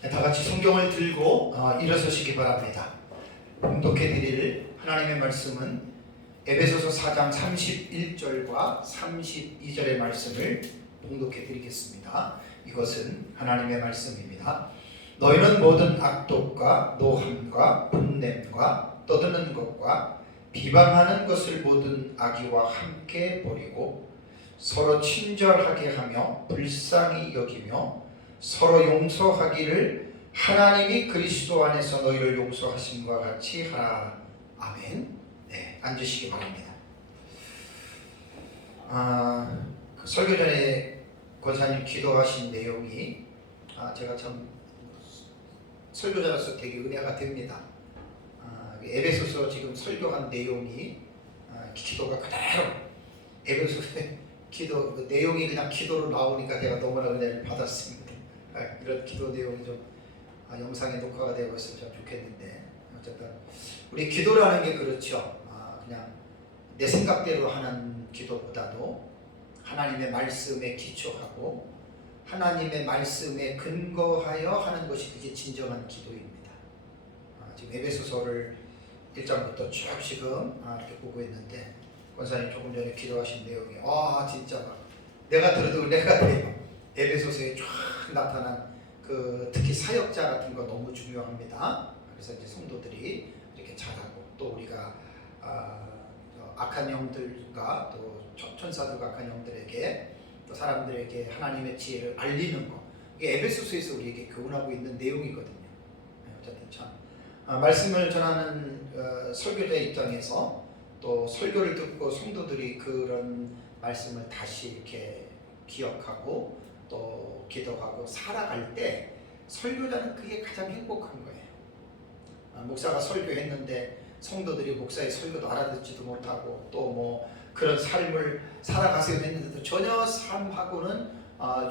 다 같이 성경을 들고 일어서시기 바랍니다. 봉독해 드릴 하나님의 말씀은 에베소서 4장 31절과 32절의 말씀을 봉독해 드리겠습니다. 이것은 하나님의 말씀입니다. 너희는 모든 악독과 노함과 분냄과 떠드는 것과 비방하는 것을 모든 악의와 함께 버리고 서로 친절하게 하며 불쌍히 여기며 서로 용서하기를 하나님이 그리스도 안에서 너희를 용서하심과 같이 하라. 아멘. 네, 앉으시기 바랍니다. 설교 전에 권사님 기도하신 내용이 제가 참 설교자로서 되게 은혜가 됩니다. 에베소서 지금 설교한 내용이 기도가 그대로 에베소서의 기도 그 내용이 그냥 기도로 나오니까 제가 너무나 은혜를 받았습니다. 이런 기도 내용이 좀 영상에 녹화가 되고 있으면 참 좋겠는데, 어쨌든 우리 기도라는 게 그렇죠. 그냥 내 생각대로 하는 기도보다도 하나님의 말씀에 기초하고 하나님의 말씀에 근거하여 하는 것이 그게 진정한 기도입니다. 지금 에베소서를 1장부터 쭉 지금 이렇게 보고 있는데, 권사님 조금 전에 기도하신 내용이 진짜 막 내가 들어도 은혜가 돼요. 에베소서에 쫙 나타난 그 특히 사역자 같은 거 너무 중요합니다. 그래서 이제 성도들이 이렇게 잘하고 또 우리가 악한 영들과 또 천사들과 악한 영들에게 또 사람들에게 하나님의 지혜를 알리는 거, 이게 에베소서에서 우리에게 교훈하고 있는 내용이거든요. 어쨌든 참 말씀을 전하는 설교자의 입장에서 또 설교를 듣고 성도들이 그런 말씀을 다시 이렇게 기억하고 또 기도하고 살아갈 때 설교자는 그게 가장 행복한 거예요. 목사가 설교했는데 성도들이 목사의 설교도 알아듣지도 못하고 또 뭐 그런 삶을 살아가세요 했는데도 전혀 삶하고는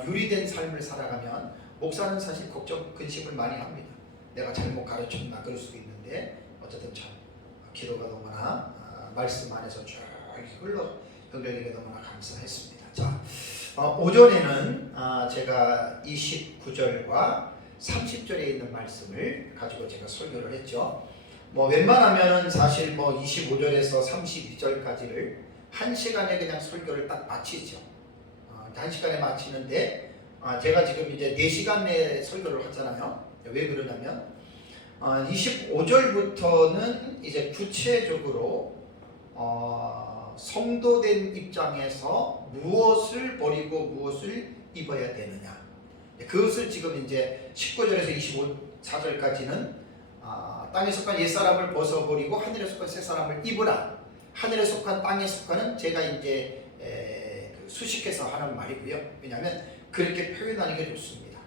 유리된 삶을 살아가면 목사는 사실 걱정 근심을 많이 합니다. 내가 잘못 가르쳤나 그럴 수도 있는데, 어쨌든 참 기도가 너무나 말씀 안에서 쭉 흘러 형제에게 너무나 감사했습니다. 자, 오전에는 제가 29절과 30절에 있는 말씀을 가지고 제가 설교를 했죠. 웬만하면은 사실 25절에서 32절까지를 1시간에 그냥 설교를 딱 마치죠. 1시간에 마치는데, 제가 지금 이제 4시간의 설교를 하잖아요. 왜 그러냐면 25절부터는 이제 구체적으로 성도된 입장에서 무엇을 버리고 무엇을 입어야 되느냐, 그것을 지금 이제 19절에서 24절까지는 땅에 속한 옛사람을 벗어버리고 하늘에 속한 새사람을 입으라. 하늘에 속한 땅에 속한은 제가 이제 수식해서 하는 말이고요. 왜냐하면 그렇게 표현하는 게 좋습니다.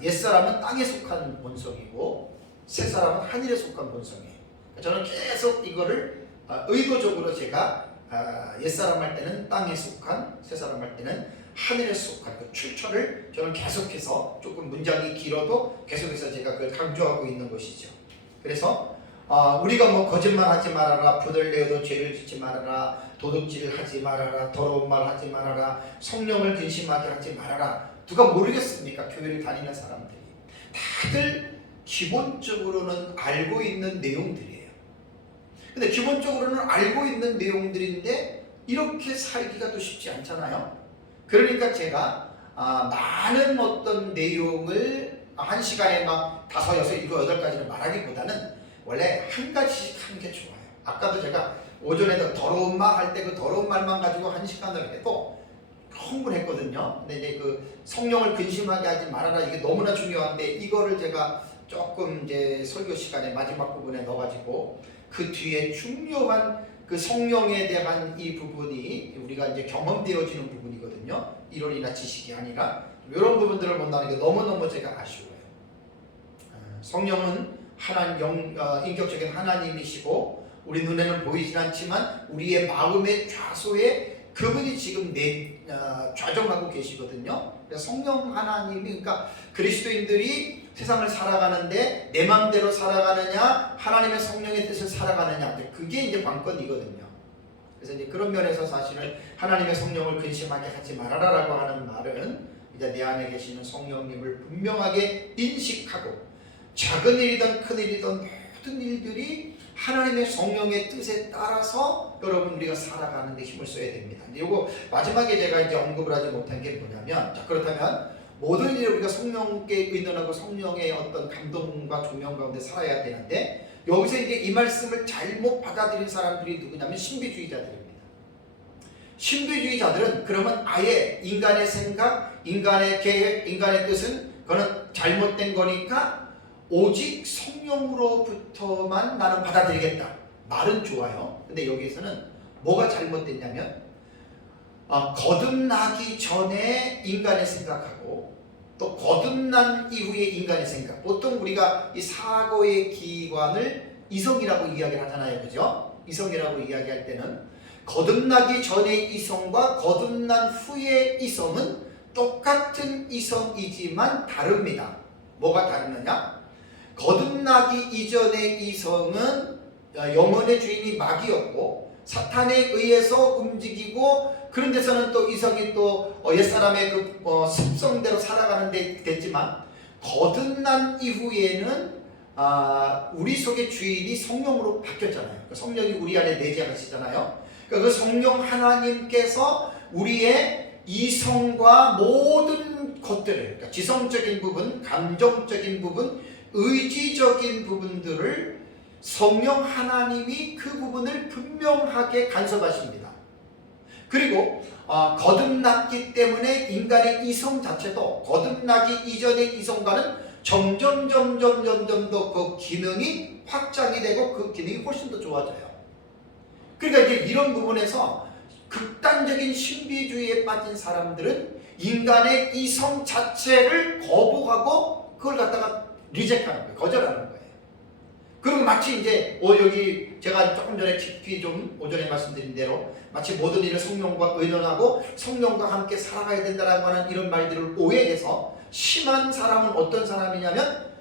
옛사람은 땅에 속한 본성이고 새사람은 하늘에 속한 본성이에요. 저는 계속 이거를 의도적으로 제가 옛사람 할 때는 땅에 속한, 새사람 할 때는 하늘에 속한 그 출처를 저는 계속해서, 조금 문장이 길어도 계속해서 제가 그걸 강조하고 있는 것이죠. 그래서 우리가 거짓말하지 말아라, 부들 내어도 죄를 짓지 말아라, 도둑질을 하지 말아라, 더러운 말 하지 말아라, 성령을 근심하게 하지 말아라, 누가 모르겠습니까? 교회를 다니는 사람들이 다들 기본적으로는 알고 있는 내용들이에요. 근데 기본적으로는 알고 있는 내용들인데 이렇게 살기가 또 쉽지 않잖아요. 그러니까 제가 많은 어떤 내용을 한 시간에 막 5, 6, 7, 8가지를 말하기보다는 원래 한 가지씩 하는 게 좋아요. 아까도 제가 오전에도 더러운 말 할 때 그 더러운 말만 가지고 1시간을 해도 흥분했거든요. 근데 이제 그 성령을 근심하게 하지 말아라, 이게 너무나 중요한데 이거를 제가 조금 이제 설교 시간에 마지막 부분에 넣어가지고 그 뒤에 중요한 그 성령에 대한 이 부분이 우리가 이제 경험되어지는 부분이거든요. 이론이나 지식이 아니라 이런 부분들을 본다는 게 너무너무 제가 아쉬워요. 성령은 인격적인 하나님이시고 우리 눈에는 보이진 않지만 우리의 마음의 좌소에 그분이 지금 좌정하고 계시거든요. 그래서 성령 하나님이, 그러니까 그리스도인들이 세상을 살아가는데 내 마음대로 살아가느냐, 하나님의 성령의 뜻을 살아가느냐, 그게 이제 관건이거든요. 그래서 이제 그런 면에서 사실은 하나님의 성령을 근심하게 하지 말아라라고 하는 말은 이제 내 안에 계시는 성령님을 분명하게 인식하고 작은 일이든 큰 일이든 모든 일들이 하나님의 성령의 뜻에 따라서 여러분 우리가 살아가는 데 힘을 써야 됩니다. 이거 마지막에 제가 이제 언급을 하지 못한 게 뭐냐면, 자, 그렇다면 모든 일을 우리가 성령께 의존하고 성령의 어떤 감동과 조명 가운데 살아야 되는데, 여기서 이제 이 말씀을 잘못 받아들인 사람들이 누구냐면 신비주의자들입니다. 신비주의자들은 그러면 아예 인간의 생각, 인간의 계획, 인간의 뜻은 그거는 잘못된 거니까 오직 성령으로부터만 나는 받아들이겠다. 말은 좋아요. 근데 여기서는 뭐가 잘못됐냐면 거듭나기 전에 인간의 생각하고 또 거듭난 이후에 인간의 생각. 보통 우리가 이 사고의 기관을 이성이라고 이야기를 하잖아요. 그죠? 이성이라고 이야기할 때는 거듭나기 전의 이성과 거듭난 후의 이성은 똑같은 이성이지만 다릅니다. 뭐가 다르느냐? 거듭나기 이전의 이성은 영혼의 주인이 마귀였고 사탄에 의해서 움직이고, 그런 데서는 또 이성이 또 옛사람의 그 습성대로 살아가는 데 됐지만, 거듭난 이후에는 우리 속의 주인이 성령으로 바뀌었잖아요. 성령이 우리 안에 내재하시잖아요. 그 성령 하나님께서 우리의 이성과 모든 것들을, 그러니까 지성적인 부분, 감정적인 부분, 의지적인 부분들을 성령 하나님이 그 부분을 분명하게 간섭하십니다. 그리고 거듭났기 때문에 인간의 이성 자체도 거듭나기 이전의 이성과는 점점 더 그 기능이 확장이 되고 그 기능이 훨씬 더 좋아져요. 그러니까 이제 이런 부분에서 극단적인 신비주의에 빠진 사람들은 인간의 이성 자체를 거부하고 그걸 갖다가 리젝트하는 거예요. 거절하는 거예요. 그리고 마치 이제 여기 제가 조금 전에 깊이 좀 오전에 말씀드린 대로 마치 모든 일을 성령과 의논하고 성령과 함께 살아가야 된다라고 하는 이런 말들을 오해해서 심한 사람은 어떤 사람이냐면,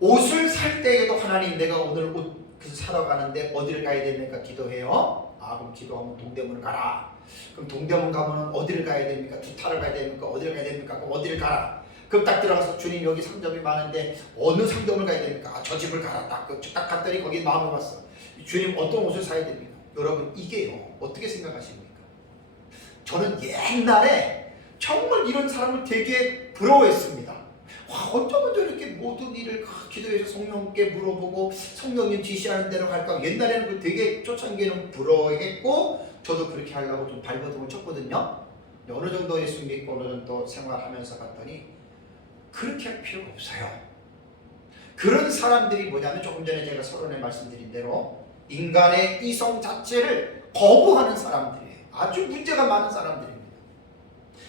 옷을 살 때에도 하나님 내가 오늘 옷 사러 가는데 어디를 가야 됩니까? 기도해요. 그럼 기도하면 동대문을 가라. 그럼 동대문 가면 어디를 가야 됩니까? 두타를 가야 됩니까? 어디를 가야 됩니까? 그럼 어디를 가라. 그럼 딱 들어가서 주님 여기 상점이 많은데 어느 상점을 가야 됩니까? 저 집을 가라. 딱 갔더니 거기 마음을 봤어. 주님 어떤 옷을 사야 됩니까? 여러분 이게요, 어떻게 생각하십니까? 저는 옛날에 정말 이런 사람을 되게 부러워했습니다. 어쩌면 저렇게 모든 일을 기도해서 성령께 물어보고 성령님 지시하는 대로 갈까? 옛날에는 그 되게 초창기에는 부러워했고 저도 그렇게 하려고 좀 발버둥을 쳤거든요. 어느 정도 예수 믿고 어느 정도 생활하면서 봤더니 그렇게 할 필요가 없어요. 그런 사람들이 뭐냐면 조금 전에 제가 서론에 말씀드린 대로 인간의 이성 자체를 거부하는 사람들이에요. 아주 문제가 많은 사람들입니다.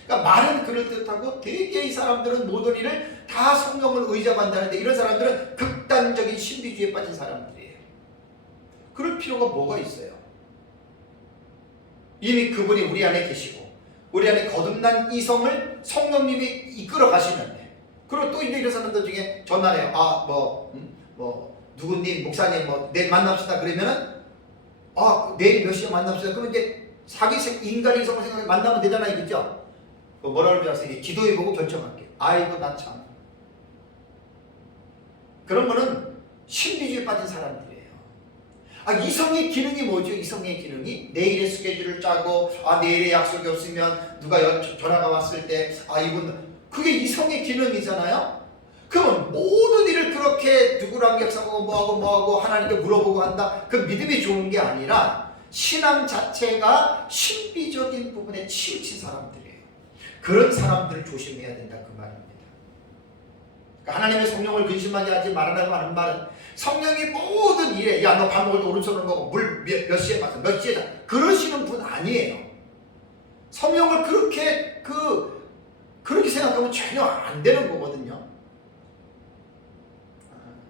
그러니까 말은 그럴듯하고 되게 이 사람들은 모든 일을 다 성령을 의존한다는데, 이런 사람들은 극단적인 신비주의에 빠진 사람들이에요. 그럴 필요가 뭐가 있어요? 이미 그분이 우리 안에 계시고 우리 안에 거듭난 이성을 성령님이 이끌어 가시는데, 그리고 또 이런 사람들 중에 전화해요. 누구님 목사님 내일 만납시다 그러면은 내일 몇 시에 만납시다. 그러면 이제 인간의 이성을 생각해 만나면 되잖아요, 그죠? 뭐라고 그러죠? 기도해보고 결정할게. 아이고 나 참. 그런 거는 신비주의에 빠진 사람들이에요. 이성의 기능이 뭐죠? 이성의 기능이 내일의 스케줄을 짜고 내일의 약속이 없으면 누가 전화가 왔을 때 이분, 그게 이성의 기능이잖아요. 그러면 모든 일을 그렇게 누구랑 약속하고 뭐하고 하나님께 물어보고 한다, 그 믿음이 좋은 게 아니라 신앙 자체가 신비적인 부분에 치우친 사람들이에요. 그런 사람들을 조심해야 된다, 그 말입니다. 그러니까 하나님의 성령을 근심하게 하지 말아라고 하는 말은 성령이 모든 일에 너 밥 먹을 때 오른손으로 먹어, 물 몇 시에 마셔, 몇 시에 자, 그러시는 분 아니에요. 성령을 그렇게 생각하면 전혀 안 되는 거거든요.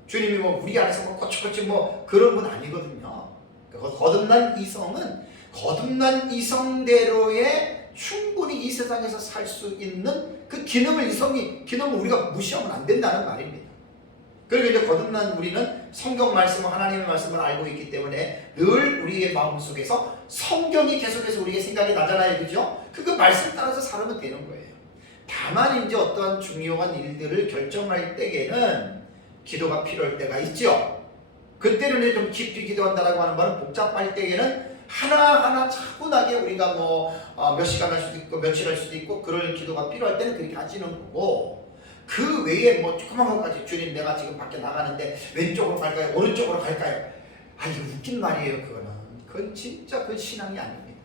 주님이 우리 안에서 꼬치꼬치 그런 분 아니거든요. 그러니까 거듭난 이성은 거듭난 이성대로의 충분히 이 세상에서 살 수 있는 그 기능을 우리가 무시하면 안 된다는 말입니다. 그리고 이제 거듭난 우리는 성경 말씀을, 하나님의 말씀을 알고 있기 때문에 늘 우리의 마음속에서 성경이 계속해서 우리의 생각이 나잖아요, 그죠? 그 말씀 따라서 살면 되는 거예요. 다만 이제 어떠한 중요한 일들을 결정할 때에는 기도가 필요할 때가 있죠. 그때는 좀 깊이 기도한다라고 하는 말은 복잡할 때에는 하나하나 차분하게 우리가 몇 시간 할 수도 있고 며칠 할 수도 있고 그럴 기도가 필요할 때는 그렇게 하시는 거고, 그 외에 조그만 것까지 주님 내가 지금 밖에 나가는데 왼쪽으로 갈까요? 오른쪽으로 갈까요? 이거 웃긴 말이에요. 그건 진짜 그 신앙이 아닙니다.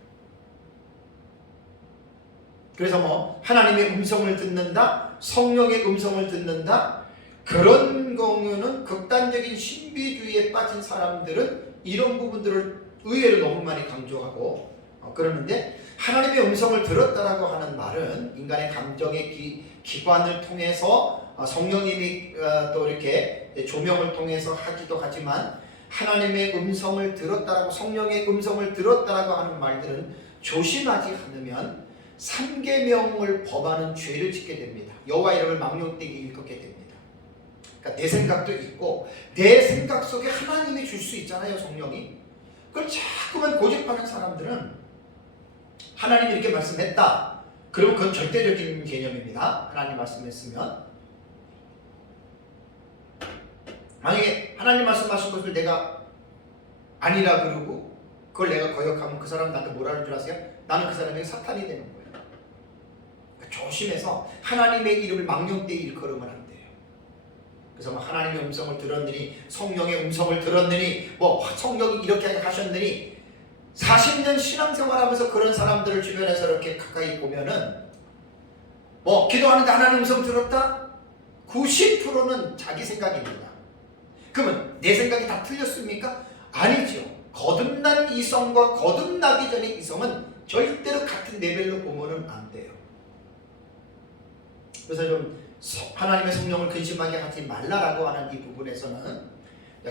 그래서 하나님의 음성을 듣는다, 성령의 음성을 듣는다, 그런 경우는 극단적인 신비주의에 빠진 사람들은 이런 부분들을 의외로 너무 많이 강조하고 그러는데, 하나님의 음성을 들었다라고 하는 말은 인간의 감정의 기관을 통해서 성령님이 또 이렇게 조명을 통해서 하기도 하지만, 하나님의 음성을 들었다라고, 성령의 음성을 들었다라고 하는 말들은 조심하지 않으면 3계명을 범하는 죄를 짓게 됩니다. 여호와 이름을 망령되게 일컫게 됩니다. 그러니까 내 생각도 있고 내 생각 속에 하나님이 줄 수 있잖아요, 성령이. 그걸 자꾸만 고집하는 사람들은 하나님이 이렇게 말씀했다, 그러면 그건 절대적인 개념입니다. 하나님 말씀했으면, 만약에 하나님 말씀하신 것을 내가 아니라 그러고 그걸 내가 거역하면 그 사람 나한테 뭐라는 줄 아세요? 나는 그 사람에게 사탄이 되는 거예요. 조심해서 하나님의 이름을 망령되이 일컬으면 안 돼요. 그래서 하나님의 음성을 들었느니, 성령의 음성을 들었느니, 성령이 이렇게 하셨느니, 40년 신앙생활하면서 그런 사람들을 주변에서 이렇게 가까이 보면은 기도하는데 하나님 음성 들었다? 90%는 자기 생각입니다. 그러면 내 생각이 다 틀렸습니까? 아니죠. 거듭난 이성과 거듭나기 전의 이성은 절대로 같은 레벨로 보면은 안 돼요. 그래서 좀 하나님의 성령을 근심하게 하지 말라라고 하는 이 부분에서는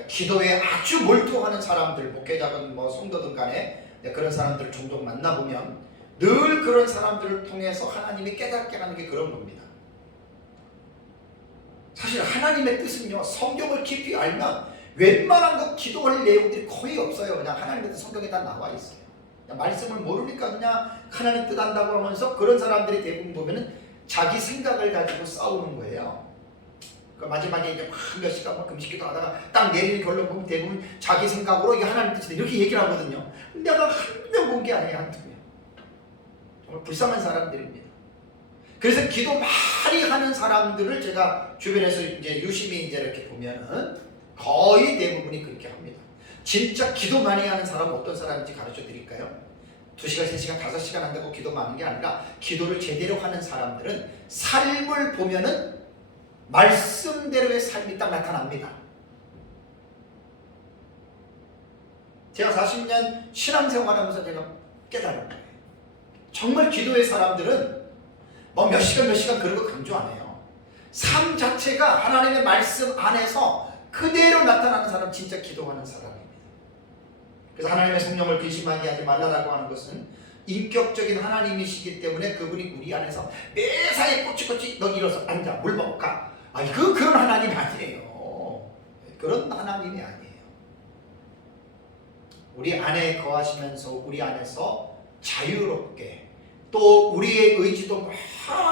기도에 아주 몰두하는 사람들, 목회자든 성도든 간에 그런 사람들을 종종 만나보면 늘 그런 사람들을 통해서 하나님이 깨닫게 하는 게 그런 겁니다. 사실 하나님의 뜻은요, 성경을 깊이 알면 웬만한 거 기도할 내용들이 거의 없어요. 그냥 하나님의 뜻 성경에 다 나와 있어요. 그냥 말씀을 모르니까 그냥 하나님 뜻 안다고 하면서 그런 사람들이 대부분 보면은 자기 생각을 가지고 싸우는 거예요. 그러니까 마지막에 이제 몇 시간 금식기도 하다가 딱 내리는 결론 보면 대부분 자기 생각으로 이게 하나님 뜻이다 이렇게 얘기를 하거든요. 근데 내가 한 명 본 게 아니에요, 한두 명. 정말 불쌍한 사람들입니다. 그래서 기도 많이 하는 사람들을 제가 주변에서 이제 유심히 이제 이렇게 보면은 거의 대부분이 그렇게 합니다. 진짜 기도 많이 하는 사람은 어떤 사람인지 가르쳐 드릴까요? 2시간, 3시간, 5시간 한다고 기도 많은 게 아니라, 기도를 제대로 하는 사람들은 삶을 보면은 말씀대로의 삶이 딱 나타납니다. 제가 40년 신앙생활하면서 제가 깨달은 거예요. 정말 기도의 사람들은 몇 시간 그런 거 강조 안 해요. 삶 자체가 하나님의 말씀 안에서 그대로 나타나는 사람, 진짜 기도하는 사람입니다. 그래서 하나님의 성령을 근심하게 하지 말라라고 하는 것은 인격적인 하나님이시기 때문에 그분이 우리 안에서 매사에 꼬치꼬치 너 일어서 앉아 물 먹어 가. 그런 하나님이 아니에요. 그런 하나님이 아니에요. 우리 안에 거하시면서 우리 안에서 자유롭게, 또 우리의 의지도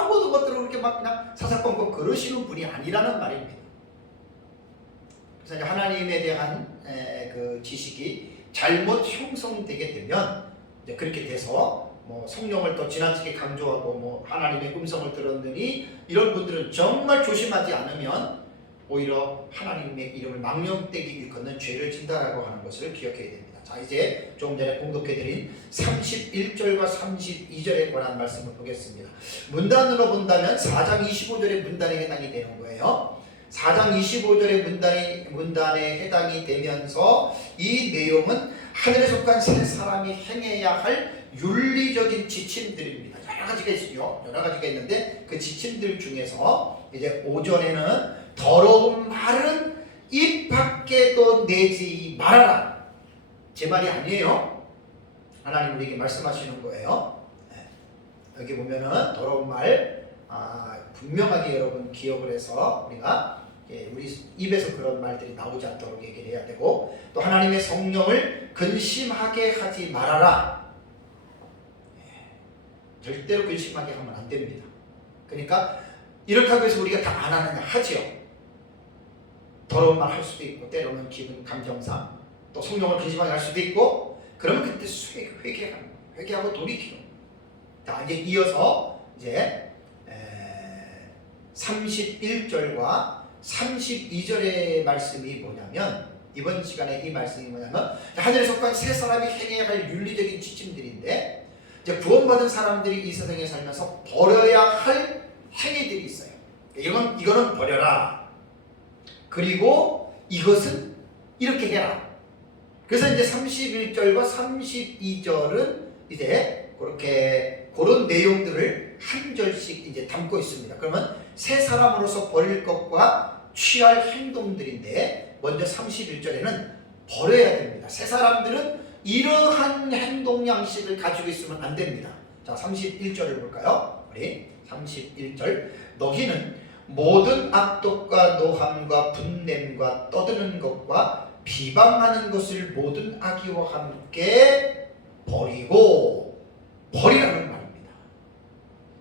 모든 것들을 그렇게 그냥 사사건건 그러시는 분이 아니라는 말입니다. 그래서 이제 하나님에 대한 그 지식이 잘못 형성되게 되면 이제 그렇게 돼서 성령을 또 지나치게 강조하고 하나님의 음성을 들었느니, 이런 분들은 정말 조심하지 않으면 오히려 하나님의 이름을 망령되게 일컫는 죄를 진다라고 하는 것을 기억해야 됩니다. 자, 이제 조금 전에 공독해드린 31절과 32절에 관한 말씀을 보겠습니다. 문단으로 본다면 4장 25절의 문단에 해당이 되는 거예요. 4장 25절의 문단에 해당이 되면서 이 내용은 하늘에 속한 세 사람이 행해야 할 윤리적인 지침들입니다. 여러 가지가 있죠. 여러 가지가 있는데 그 지침들 중에서 이제 5절에는 더러운 말은 입 밖에도 내지 말아라. 제 말이 아니에요. 하나님 우리에게 말씀하시는 거예요. 여기 보면은 더러운 말 분명하게 여러분 기억을 해서 우리가 우리 입에서 그런 말들이 나오지 않도록 얘기를 해야 되고, 또 하나님의 성령을 근심하게 하지 말아라. 절대로 근심하게 하면 안 됩니다. 그러니까 이렇다고 해서 우리가 다 안 하느냐? 하지요. 더러운 말 할 수도 있고 때로는 기분 감정상 또 성령을 근심하게 할 수도 있고 그러면 그때 회개하고 돌이키는. 자, 이제 이어서 이제 31절과 32절의 말씀이 뭐냐면 이번 시간에 이 말씀이 뭐냐면 하늘에 속한 세 사람이 행해야 할 윤리적인 지침들인데 이제 구원받은 사람들이 이 세상에 살면서 버려야 할 행위들이 있어요. 이거는 버려라. 그리고 이것은 이렇게 해라. 그래서 이제 31절과 32절은 이제 그런 내용들을 한 절씩 이제 담고 있습니다. 그러면 세 사람으로서 버릴 것과 취할 행동들인데 먼저 31절에는 버려야 됩니다. 세 사람들은 이러한 행동 양식을 가지고 있으면 안 됩니다. 자, 31절을 볼까요? 우리 31절 너희는 모든 악독과 노함과 분냄과 떠드는 것과 비방하는 것을 모든 악의와 함께 버리고 버리라는 말입니다.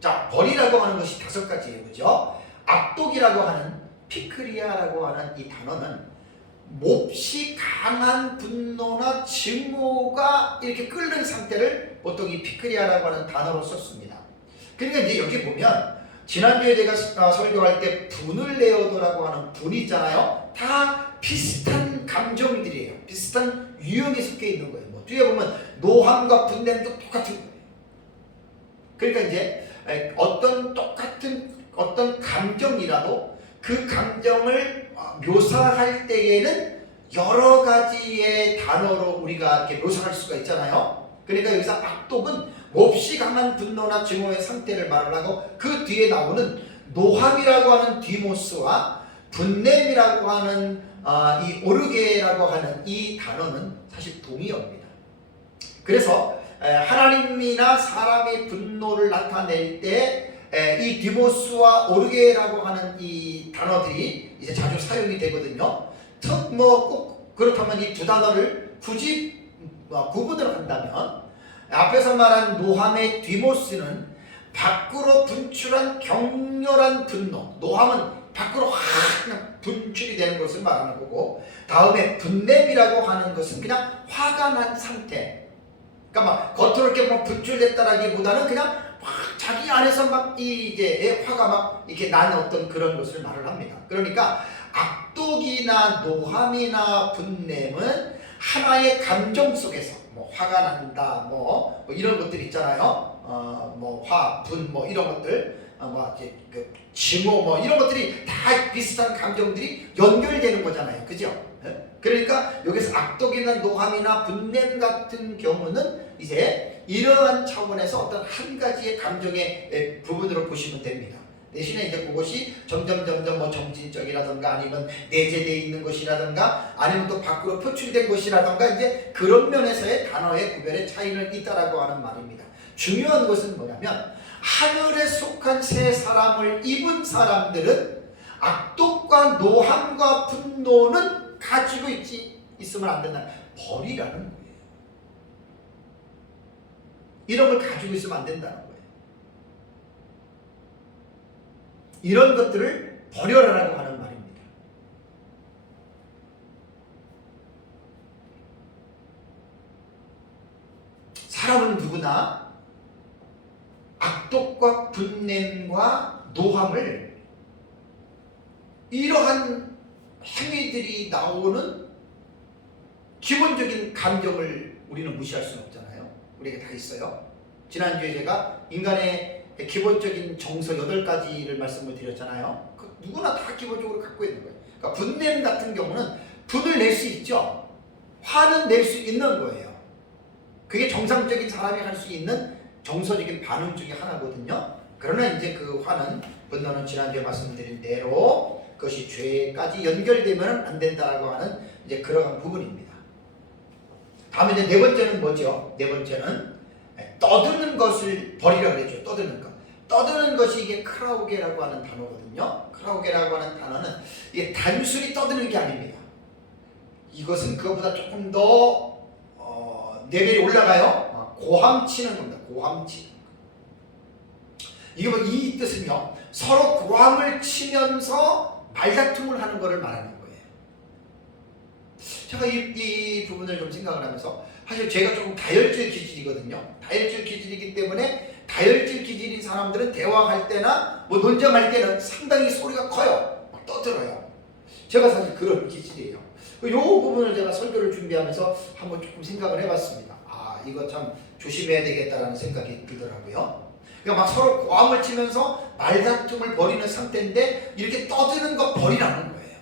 자, 버리라고 하는 것이 5가지예요. 그죠? 악독이라고 하는 피크리아라고 하는 이 단어는 몹시 강한 분노나 증오가 이렇게 끓는 상태를 보통 이 피크리아라고 하는 단어로 썼습니다. 그러니까 이제 여기 보면 지난주에 제가 설교할 때 분을 내어도라고 하는 분이 있잖아요. 다 비슷한 감정들이에요. 비슷한 유형이 섞여 있는 거예요. 뭐 뒤에 보면 노함과 분냄도 똑같은 거예요. 그러니까 이제 어떤 감정이라도 그 감정을 묘사할 때에는 여러 가지의 단어로 우리가 이렇게 묘사할 수가 있잖아요. 그러니까 여기서 악독은 몹시 강한 분노나 증오의 상태를 말을 하고 그 뒤에 나오는 노함이라고 하는 디모스와 분냄이라고 하는 이 오르게라고 하는 이 단어는 사실 동의어입니다. 그래서 하나님이나 사람의 분노를 나타낼 때 이 디모스와 오르게라고 하는 이 단어들이 이제 자주 사용이 되거든요. 꼭 그렇다면 이 두 단어를 굳이 구분을 한다면 앞에서 말한 노함의 디모스는 밖으로 분출한 격렬한 분노, 노함은 밖으로 확 분출이 되는 것을 말하는 거고, 다음에 분냄이라고 하는 것은 그냥 화가 난 상태. 그러니까 막 겉으로 이렇게 막 분출됐다라기보다는 그냥 막 자기 안에서 막 이제 화가 막 이렇게 나는 어떤 그런 것을 말을 합니다. 그러니까 악독이나 노함이나 분냄은 하나의 감정 속에서 뭐 화가 난다, 뭐 이런 것들 있잖아요. 뭐 화, 분, 뭐 이런 것들, 뭐 이제 그 증오, 뭐 이런 것들이 다 비슷한 감정들이 연결되는 거잖아요, 그죠? 그러니까 여기서 악독이나 노함이나 분냄 같은 경우는 이제 이러한 차원에서 어떤 한 가지의 감정의 부분으로 보시면 됩니다. 대신에 이제 그것이 점점 뭐 정신적이라든가 아니면 내재되어 있는 것이라든가 아니면 또 밖으로 표출된 것이라든가 이제 그런 면에서의 단어의 구별의 차이는 있다라고 하는 말입니다. 중요한 것은 뭐냐면 하늘에 속한 세 사람을 입은 사람들은 악독과 노함과 분노는 가지고 있으면 안 된다. 버리라는 거예요. 이런 걸 가지고 있으면 안 된다는 거예요. 이런 것들을 버려라라고 하는 말입니다. 사람은 누구나 악독과 분냄과 노함을 이러한 행위들이 나오는 기본적인 감정을 우리는 무시할 수는 없잖아요. 우리에게 다 있어요. 지난주에 제가 인간의 기본적인 정서 8가지를 말씀을 드렸잖아요. 누구나 다 기본적으로 갖고 있는 거예요. 그러니까 분냄 같은 경우는 분을 낼 수 있죠. 화는 낼 수 있는 거예요. 그게 정상적인 사람이 할 수 있는 정서적인 반응 중에 하나거든요. 그러나 이제 그 화는, 분노는 지난주에 말씀드린 대로 그것이 죄까지 연결되면 안 된다라고 하는 이제 그런 부분입니다. 다음에 이제 네 번째는 뭐죠? 네 번째는 떠드는 것을 버리라 그랬죠. 떠드는 것. 떠드는 것이 이게 크라우게라고 하는 단어거든요. 크라우게라고 하는 단어는 이게 단순히 떠드는 게 아닙니다. 이것은 그것보다 조금 더 레벨이 올라가요. 고함치는 겁니다. 고함치. 이 뜻은요, 서로 고함을 치면서 말다툼을 하는 것을 말하는 거예요. 제가 이 부분을 좀 생각을 하면서, 사실 제가 조금 다혈질 기질이거든요. 다혈질 기질이기 때문에 다혈질 기질인 사람들은 대화할 때나 뭐 논쟁할 때는 상당히 소리가 커요. 막 떠들어요. 제가 사실 그런 기질이에요. 이 부분을 제가 설교를 준비하면서 한번 조금 생각을 해봤습니다. 이거 참 조심해야 되겠다라는 생각이 들더라고요. 그러니까 막 서로 고함을 치면서 말다툼을 벌이는 상태인데 이렇게 떠드는 거 버리라는 거예요.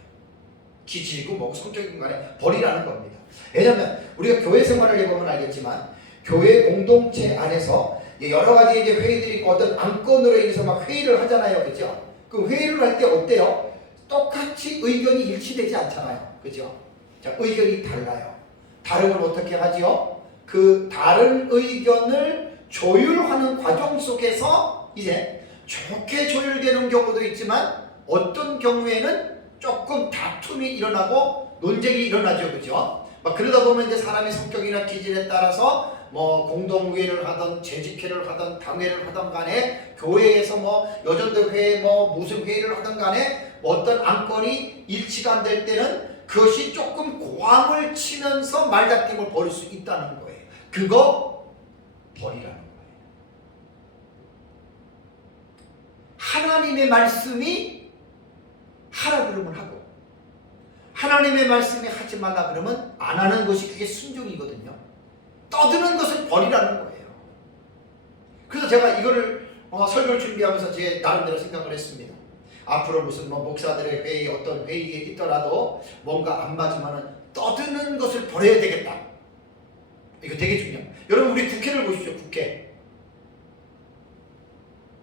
기질이고 뭐 성격이고 간에 버리라는 겁니다. 왜냐하면 우리가 교회 생활을 해보면 알겠지만 교회 공동체 안에서 여러 가지 이제 회의들이 있고 어떤 안건으로 인해서 막 회의를 하잖아요. 그죠? 그 회의를 할 때 어때요? 똑같이 의견이 일치되지 않잖아요. 그죠? 자, 의견이 달라요. 다르면 어떻게 하지요? 그 다른 의견을 조율하는 과정 속에서 이제 좋게 조율되는 경우도 있지만 어떤 경우에는 조금 다툼이 일어나고 논쟁이 일어나죠. 그죠? 막 그러다 보면 이제 사람의 성격이나 기질에 따라서 뭐 공동회의를 하던 재직회를 하던 당회를 하던 간에 교회에서 뭐 여전대회 뭐 무슨 회의를 하던 간에 어떤 안건이 일치가 안 될 때는 그것이 조금 고함을 치면서 말다툼을 벌일 수 있다는 거예요. 그거 버리라는 거예요. 하나님의 말씀이 하라 그러면 하고 하나님의 말씀이 하지 말라 그러면 안 하는 것이 그게 순종이거든요. 떠드는 것을 버리라는 거예요. 그래서 제가 이거를 설교를 준비하면서 제 나름대로 생각을 했습니다. 앞으로 무슨 뭐 목사들의 회의 어떤 회의에 있더라도 뭔가 안 맞으면은 떠드는 것을 버려야 되겠다. 이거 되게 중요해요. 여러분 우리 국회를 보십시오.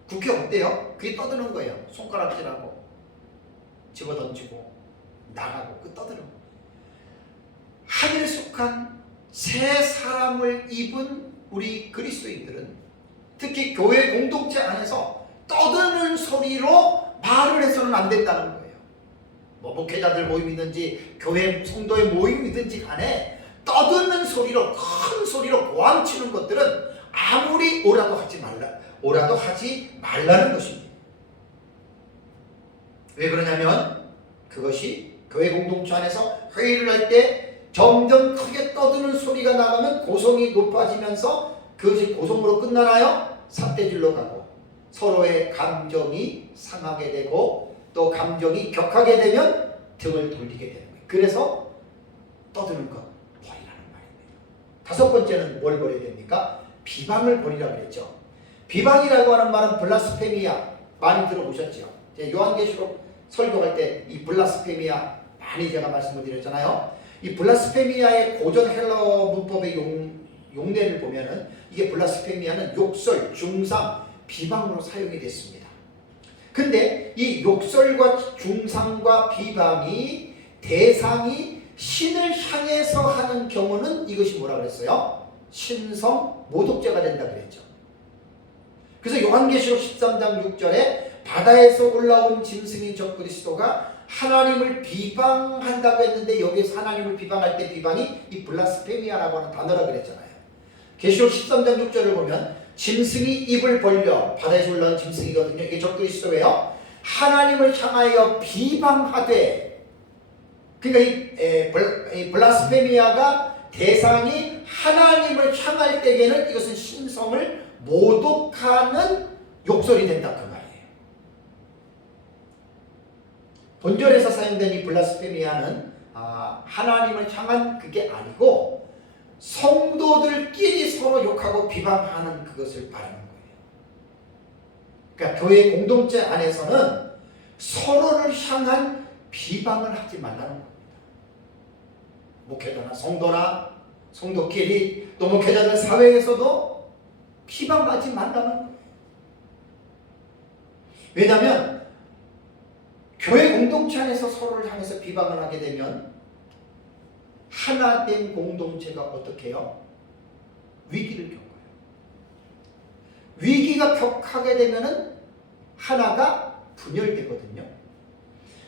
국회 어때요? 그게 떠드는 거예요. 손가락질하고 집어던지고 나가고 그 떠드는 거예요. 하늘에 속한 새 사람을 입은 우리 그리스도인들은 특히 교회 공동체 안에서 떠드는 소리로 말을 해서는 안 된다는 거예요. 뭐 목회자들 모임이든지 교회 성도의 모임이든지 간에 떠드는 소리로 큰 소리로 고함치는 것들은 아무리 오라도 하지 말라는 것입니다. 왜 그러냐면 그것이 교회 공동체 안에서 회의를 할 때 점점 크게 떠드는 소리가 나가면 고성이 높아지면서 그것이 고성으로 끝나나요? 삿대질로 가고 서로의 감정이 상하게 되고 또 감정이 격하게 되면 등을 돌리게 되는 거예요. 그래서 떠드는 것 버리라는 말입니다. 다섯 번째는 뭘 버려야 됩니까? 비방을 버리라고 그랬죠. 비방이라고 하는 말은 블라스페미아 많이 들어보셨죠? 요한계시록 설교할 때 이 블라스페미아 많이 제가 말씀을 드렸잖아요. 이 블라스페미아의 고전 헬러 문법의 용례를 보면은 이게 블라스페미아는 욕설, 중상, 비방으로 사용이 됐습니다. 근데 이 욕설과 중상과 비방이 대상이 신을 향해서 하는 경우는 이것이 뭐라 그랬어요? 신성 모독죄가 된다 그랬죠. 그래서 요한계시록 13장 6절에 바다에서 올라온 짐승인 저 그리스도가 하나님을 비방한다고 했는데 여기서 하나님을 비방할 때 비방이 이 블라스페미아라고 하는 단어라 그랬잖아요. 계시록 13장 6절을 보면 짐승이 입을 벌려 바다에서 올라온 짐승이거든요. 이게 저 그리스도예요. 하나님을 향하여 비방하되 그러니까 이 블라스페미아가 대상이 하나님을 향할 때에는 이것은 신성을 모독하는 욕설이 된다 그 말이에요. 본절에서 사용된 이 블라스페미아는 하나님을 향한 그게 아니고 성도들끼리 서로 욕하고 비방하는 그것을 말하는 거예요. 그러니까 교회 공동체 안에서는 서로를 향한 비방을 하지 말라는 겁니다. 목회자나 성도끼리 또 목회자들 사회에서도 비방하지 말라는 거예요. 왜냐하면 교회 공동체 안에서 서로를 향해서 비방을 하게 되면 하나 된 공동체가 어떻게 해요? 위기를 겪어요. 위기가 격하게 되면은 하나가 분열되거든요.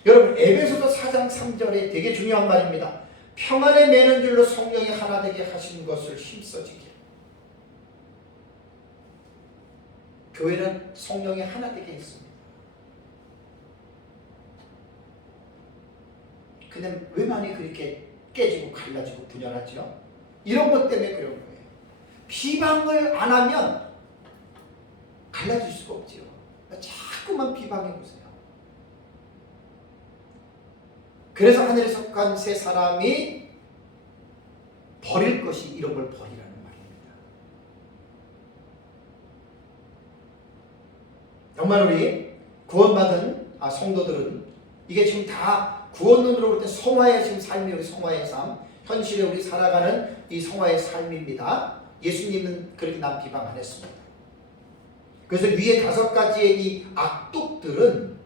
여러분 에베소서 4장 3절에 되게 중요한 말입니다. 평안에 매는 줄로 성령이 하나 되게 하신 것을 힘써지게. 교회는 성령이 하나 되게 했습니다. 근데 왜 많이 그렇게 깨지고 갈라지고 분열하죠? 이런 것 때문에 그런 거예요. 비방을 안 하면 갈라질 수가 없지요. 자꾸만 비방해 보세요. 그래서 하늘에 속한 세 사람이 버릴 것이 이런 걸 버리라는 말입니다. 정말 우리 구원받은 성도들은 이게 지금 다 구원론으로 볼 때 성화의 지금 삶이 우리 성화의 삶, 현실에 우리 살아가는 이 성화의 삶입니다. 예수님은 그렇게 남 비방 안 했습니다. 그래서 위에 5가지의 이 악독들은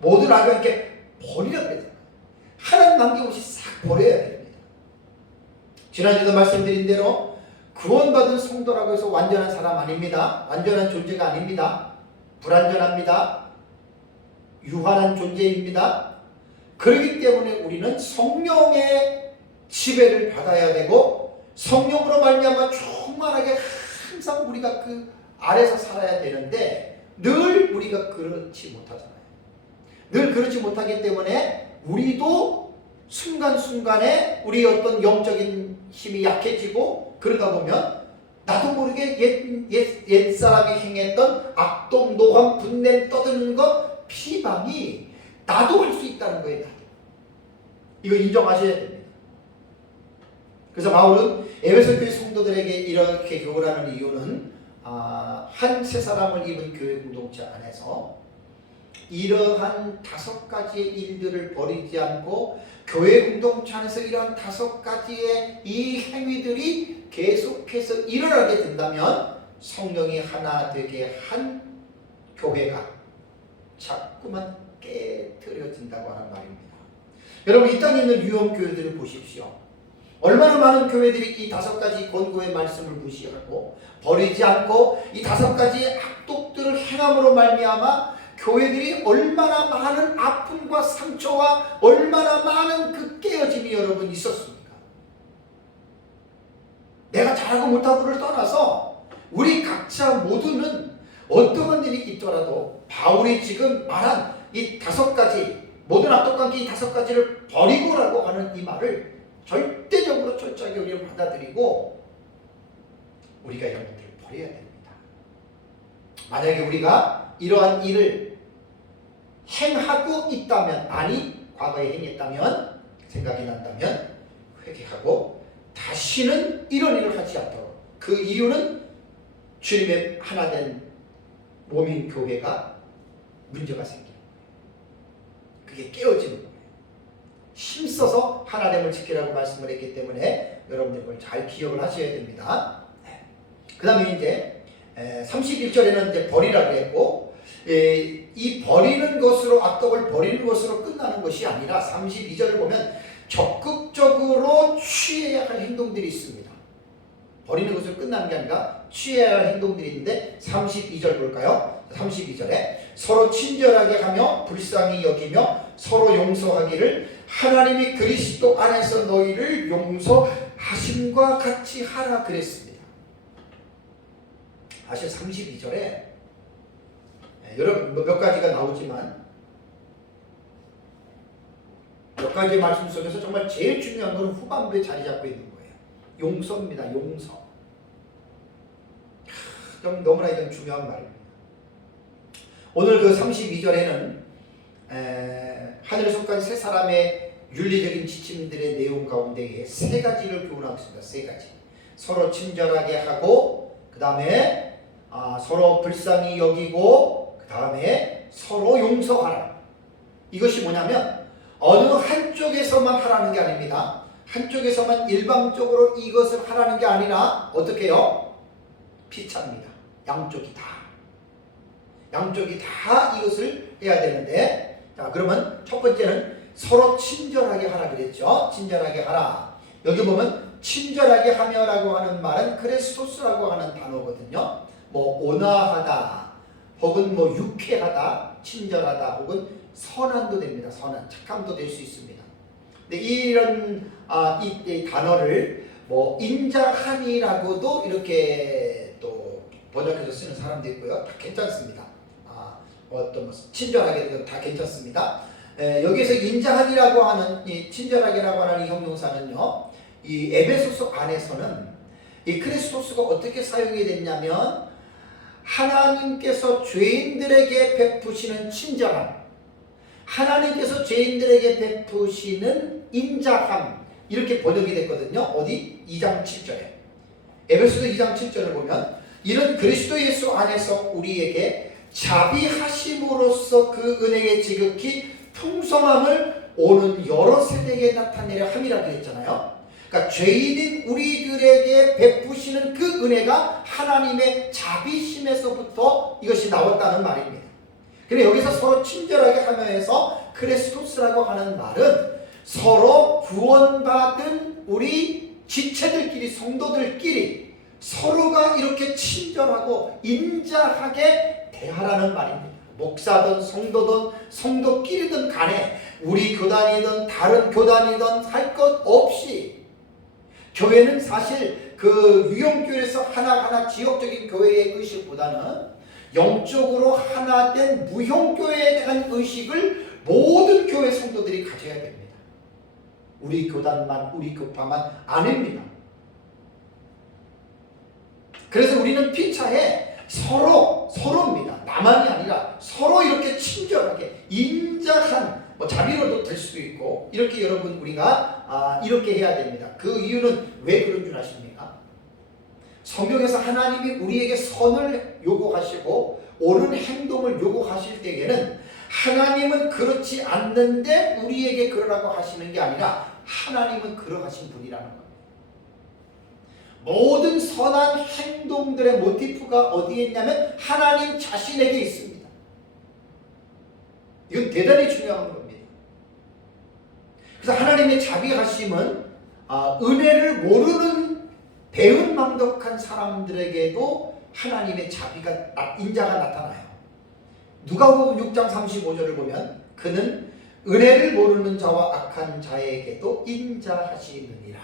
모두 나가 이렇게 버리라고 그랬잖아요. 하나님 남김없이 싹 버려야 됩니다. 지난주도 말씀드린 대로 구원받은 성도라고 해서 완전한 사람 아닙니다. 완전한 존재가 아닙니다. 불완전합니다. 유한한 존재입니다. 그렇기 때문에 우리는 성령의 지배를 받아야 되고 성령으로 말미암아 충만하게 항상 우리가 그 아래서 살아야 되는데 늘 우리가 그렇지 못하잖아요. 늘 그렇지 못하기 때문에 우리도 순간순간에 우리 어떤 영적인 힘이 약해지고 그러다 보면 나도 모르게 옛사람이 행했던 악독, 노함, 분냄, 떠드는 것, 비방이 나도 할 수 있다는 거예요. 나도. 이거 인정하셔야 됩니다. 그래서 바울은 에베소 교회 성도들에게 이렇게 교훈하는 이유는 한 세 사람을 입은 교회 공동체 안에서 이러한 5가지의 일들을 버리지 않고 교회 공동체 안에서 이러한 5가지의 이 행위들이 계속해서 일어나게 된다면 성령이 하나 되게 한 교회가 자꾸만 깨트려진다고 하는 말입니다. 여러분 이 땅에 있는 유형교회들을 보십시오. 얼마나 많은 교회들이 이 5가지 권고의 말씀을 무시하고 버리지 않고 이 5가지의 악독들을 행함으로 말미암아 교회들이 얼마나 많은 아픔과 상처와 얼마나 많은 그 깨어짐이 여러분 있었습니까? 내가 잘하고 못하고를 떠나서 우리 각자 모두는 어떠한 일이 있더라도 바울이 지금 말한 이 5가지 모든 악독관계 이 5가지를 버리고라고 하는 이 말을 절대적으로 철저하게 우리는 받아들이고 우리가 이런 것들을 버려야 됩니다. 만약에 우리가 이러한 일을 행하고 있다면 과거에 행했다면 생각이 난다면 회개하고 다시는 이런 일을 하지 않도록 그 이유는 주님의 하나된 몸인 교회가 문제가 생기는 거예요. 그게 깨어지는 거예요. 힘써서 하나됨을 지키라고 말씀을 했기 때문에 여러분들 그걸 잘 기억을 하셔야 됩니다. 그 다음에 이제 31절에는 이제 버리라고 했고 이 버리는 것으로 악독을 버리는 것으로 끝나는 것이 아니라 32절을 보면 적극적으로 취해야 할 행동들이 있습니다. 버리는 것으로 끝나는 게 아니라 취해야 할 행동들이 있는데 32절 볼까요? 32절에 서로 친절하게 하며 불쌍히 여기며 서로 용서하기를 하나님이 그리스도 안에서 너희를 용서하심과 같이 하라 그랬습니다. 사실 32절에 여러분 몇 가지가 나오지만 몇 가지 말씀 속에서 정말 제일 중요한 것은 후반부에 자리 잡고 있는 거예요. 용서입니다. 용서. 너무나 이건 중요한 말입니다. 오늘 그 32절에는 하늘에 속한 세 사람의 윤리적인 지침들의 내용 가운데에 3가지를 교훈하고 있습니다. 3가지. 서로 친절하게 하고 그 다음에 서로 불쌍히 여기고 그 다음에 서로 용서하라. 이것이 뭐냐면 어느 한쪽에서만 하라는 게 아닙니다. 한쪽에서만 일방적으로 이것을 하라는 게 아니라 어떻게 해요? 피차입니다. 양쪽이 다 이것을 해야 되는데 자 그러면 첫 번째는 서로 친절하게 하라 그랬죠. 친절하게 하라. 여기 보면 친절하게 하며라고 하는 말은 크레스토스라고 하는 단어거든요. 뭐 온화하다 혹은 뭐 유쾌하다 친절하다 혹은 선한도 됩니다. 선한 착함도 될 수 있습니다. 근데 이런 이 단어를 뭐 인자하니라고도 이렇게 또 번역해서 쓰는 사람도 있고요. 다 괜찮습니다. 어떤 친절하게도 다 괜찮습니다. 여기서 인자하기라고 하는 이 친절하게라고 하는 이 형용사는요, 이 에베소서 안에서는 이 크리스토스가 어떻게 사용이 됐냐면 하나님께서 죄인들에게 베푸시는 친절함, 하나님께서 죄인들에게 베푸시는 인자함, 이렇게 번역이 됐거든요. 어디? 2장 7절에. 에베소서 2장 7절을 보면 이런 그리스도 예수 안에서 우리에게 자비하심으로써 그 은혜의 지극히 풍성함을 오는 여러 세대에 나타내려 함이라고 했잖아요. 그러니까 죄인인 우리들에게 베푸시는 그 은혜가 하나님의 자비심에서부터 이것이 나왔다는 말입니다. 그런데 여기서 서로 친절하게 하면서 크리스토스라고 하는 말은 서로 구원받은 우리 지체들끼리, 성도들끼리 서로가 이렇게 친절하고 인자하게 대하라는 말입니다. 목사든 성도든 성도끼리든 간에 우리 교단이든 다른 교단이든 할 것 없이, 교회는 사실 그 유형교회에서 하나하나 지역적인 교회의 의식보다는 영적으로 하나된 무형교회에 대한 의식을 모든 교회 성도들이 가져야 됩니다. 우리 교단만, 우리 교파만 아닙니다. 그래서 우리는 피차에 서로입니다. 나만이 아니라 서로 이렇게 친절하게 인자한, 자비로도 될 수도 있고, 이렇게 여러분 우리가 이렇게 해야 됩니다. 그 이유는 왜 그런 줄 아십니까? 성경에서 하나님이 우리에게 선을 요구하시고 옳은 행동을 요구하실 때에는 하나님은 그렇지 않는데 우리에게 그러라고 하시는 게 아니라 하나님은 그러하신 분이라는 겁니다. 모든 선한 행동들의 모티프가 어디에 있냐면 하나님 자신에게 있습니다. 이건 대단히 중요한 겁니다. 그래서 하나님의 자비하심은 은혜를 모르는 배은망덕한 사람들에게도 하나님의 자비가, 인자가 나타나요. 누가복음 6장 35절을 보면 그는 은혜를 모르는 자와 악한 자에게도 인자하시느니라.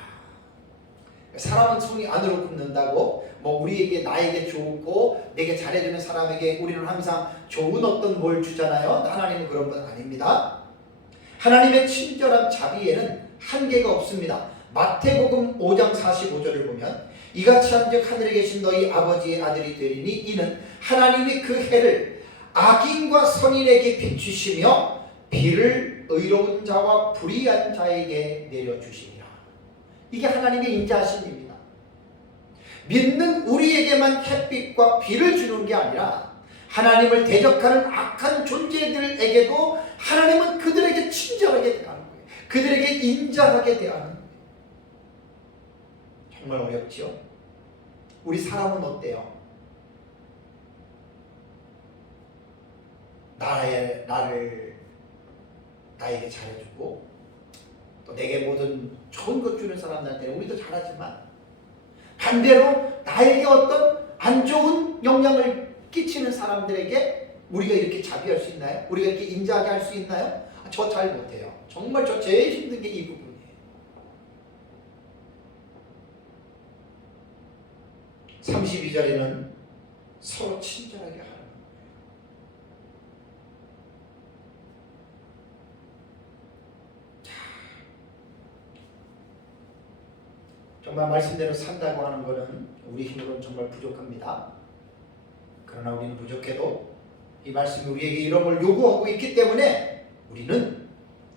사람은 손이 안으로 굽는다고 우리에게, 나에게 좋고 내게 잘해주는 사람에게 우리는 항상 좋은 어떤 뭘 주잖아요. 하나님은 그런 건 아닙니다. 하나님의 친절한 자비에는 한계가 없습니다. 마태복음 5장 45절을 보면 이같이 한즉 하늘에 계신 너희 아버지의 아들이 되리니 이는 하나님이 그 해를 악인과 선인에게 비추시며 비를 의로운 자와 불의한 자에게 내려주시리라. 이게 하나님의 인자하심입니다. 믿는 우리에게만 햇빛과 비를 주는 게 아니라 하나님을 대적하는 악한 존재들에게도 하나님은 그들에게 친절하게 대하는 거예요. 그들에게 인자하게 대하는 거예요. 정말 어렵죠? 우리 사람은 어때요? 나에게 잘해주고 또 내게 모든 좋은 것 주는 사람들한테는 우리도 잘하지만 반대로 나에게 어떤 안 좋은 영향을 끼치는 사람들에게 우리가 이렇게 자비할 수 있나요? 우리가 이렇게 인자하게 할 수 있나요? 저 잘 못해요. 정말 저 제일 힘든 게 이 부분이에요. 32절에는 서로 친절하게 하라는 거예요. 정말 말씀대로 산다고 하는 것은 우리 힘으로는 정말 부족합니다. 그러나 우리는 부족해도 이 말씀이 우리에게 이런 걸 요구하고 있기 때문에 우리는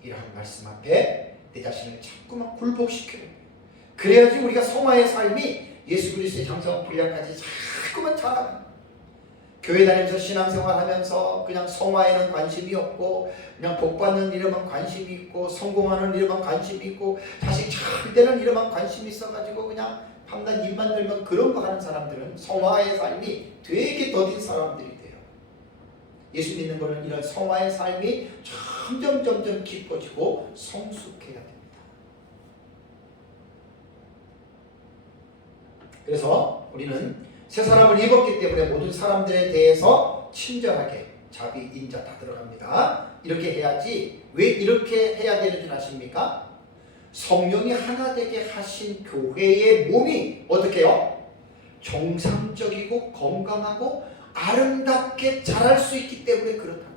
이러한 말씀 앞에 내 자신을 자꾸만 굴복시켜야 돼요. 그래야지 우리가 성화의 삶이 예수 그리스도의 장성 분량까지 자꾸만 자라는 거예요. 교회 다니면서 신앙생활 하면서 그냥 성화에는 관심이 없고 그냥 복받는 일에만 관심이 있고 성공하는 일에만 관심이 있고 자식 잘 되는 일에만 관심이 있어가지고 그냥 밤낮 입만 열면 그런 거 하는 사람들은 성화의 삶이 되게 더딘 사람들이 돼요. 예수 믿는 거는 이런 성화의 삶이 점점 깊어지고 성숙해야 됩니다. 그래서 우리는 새 사람을 입었기 때문에 모든 사람들에 대해서 친절하게, 자비, 인자 다 들어갑니다. 이렇게 해야지. 왜 이렇게 해야 되는 줄 아십니까? 성령이 하나 되게 하신 교회의 몸이 어떻게 해요? 정상적이고 건강하고 아름답게 자랄 수 있기 때문에 그렇다는 거예요.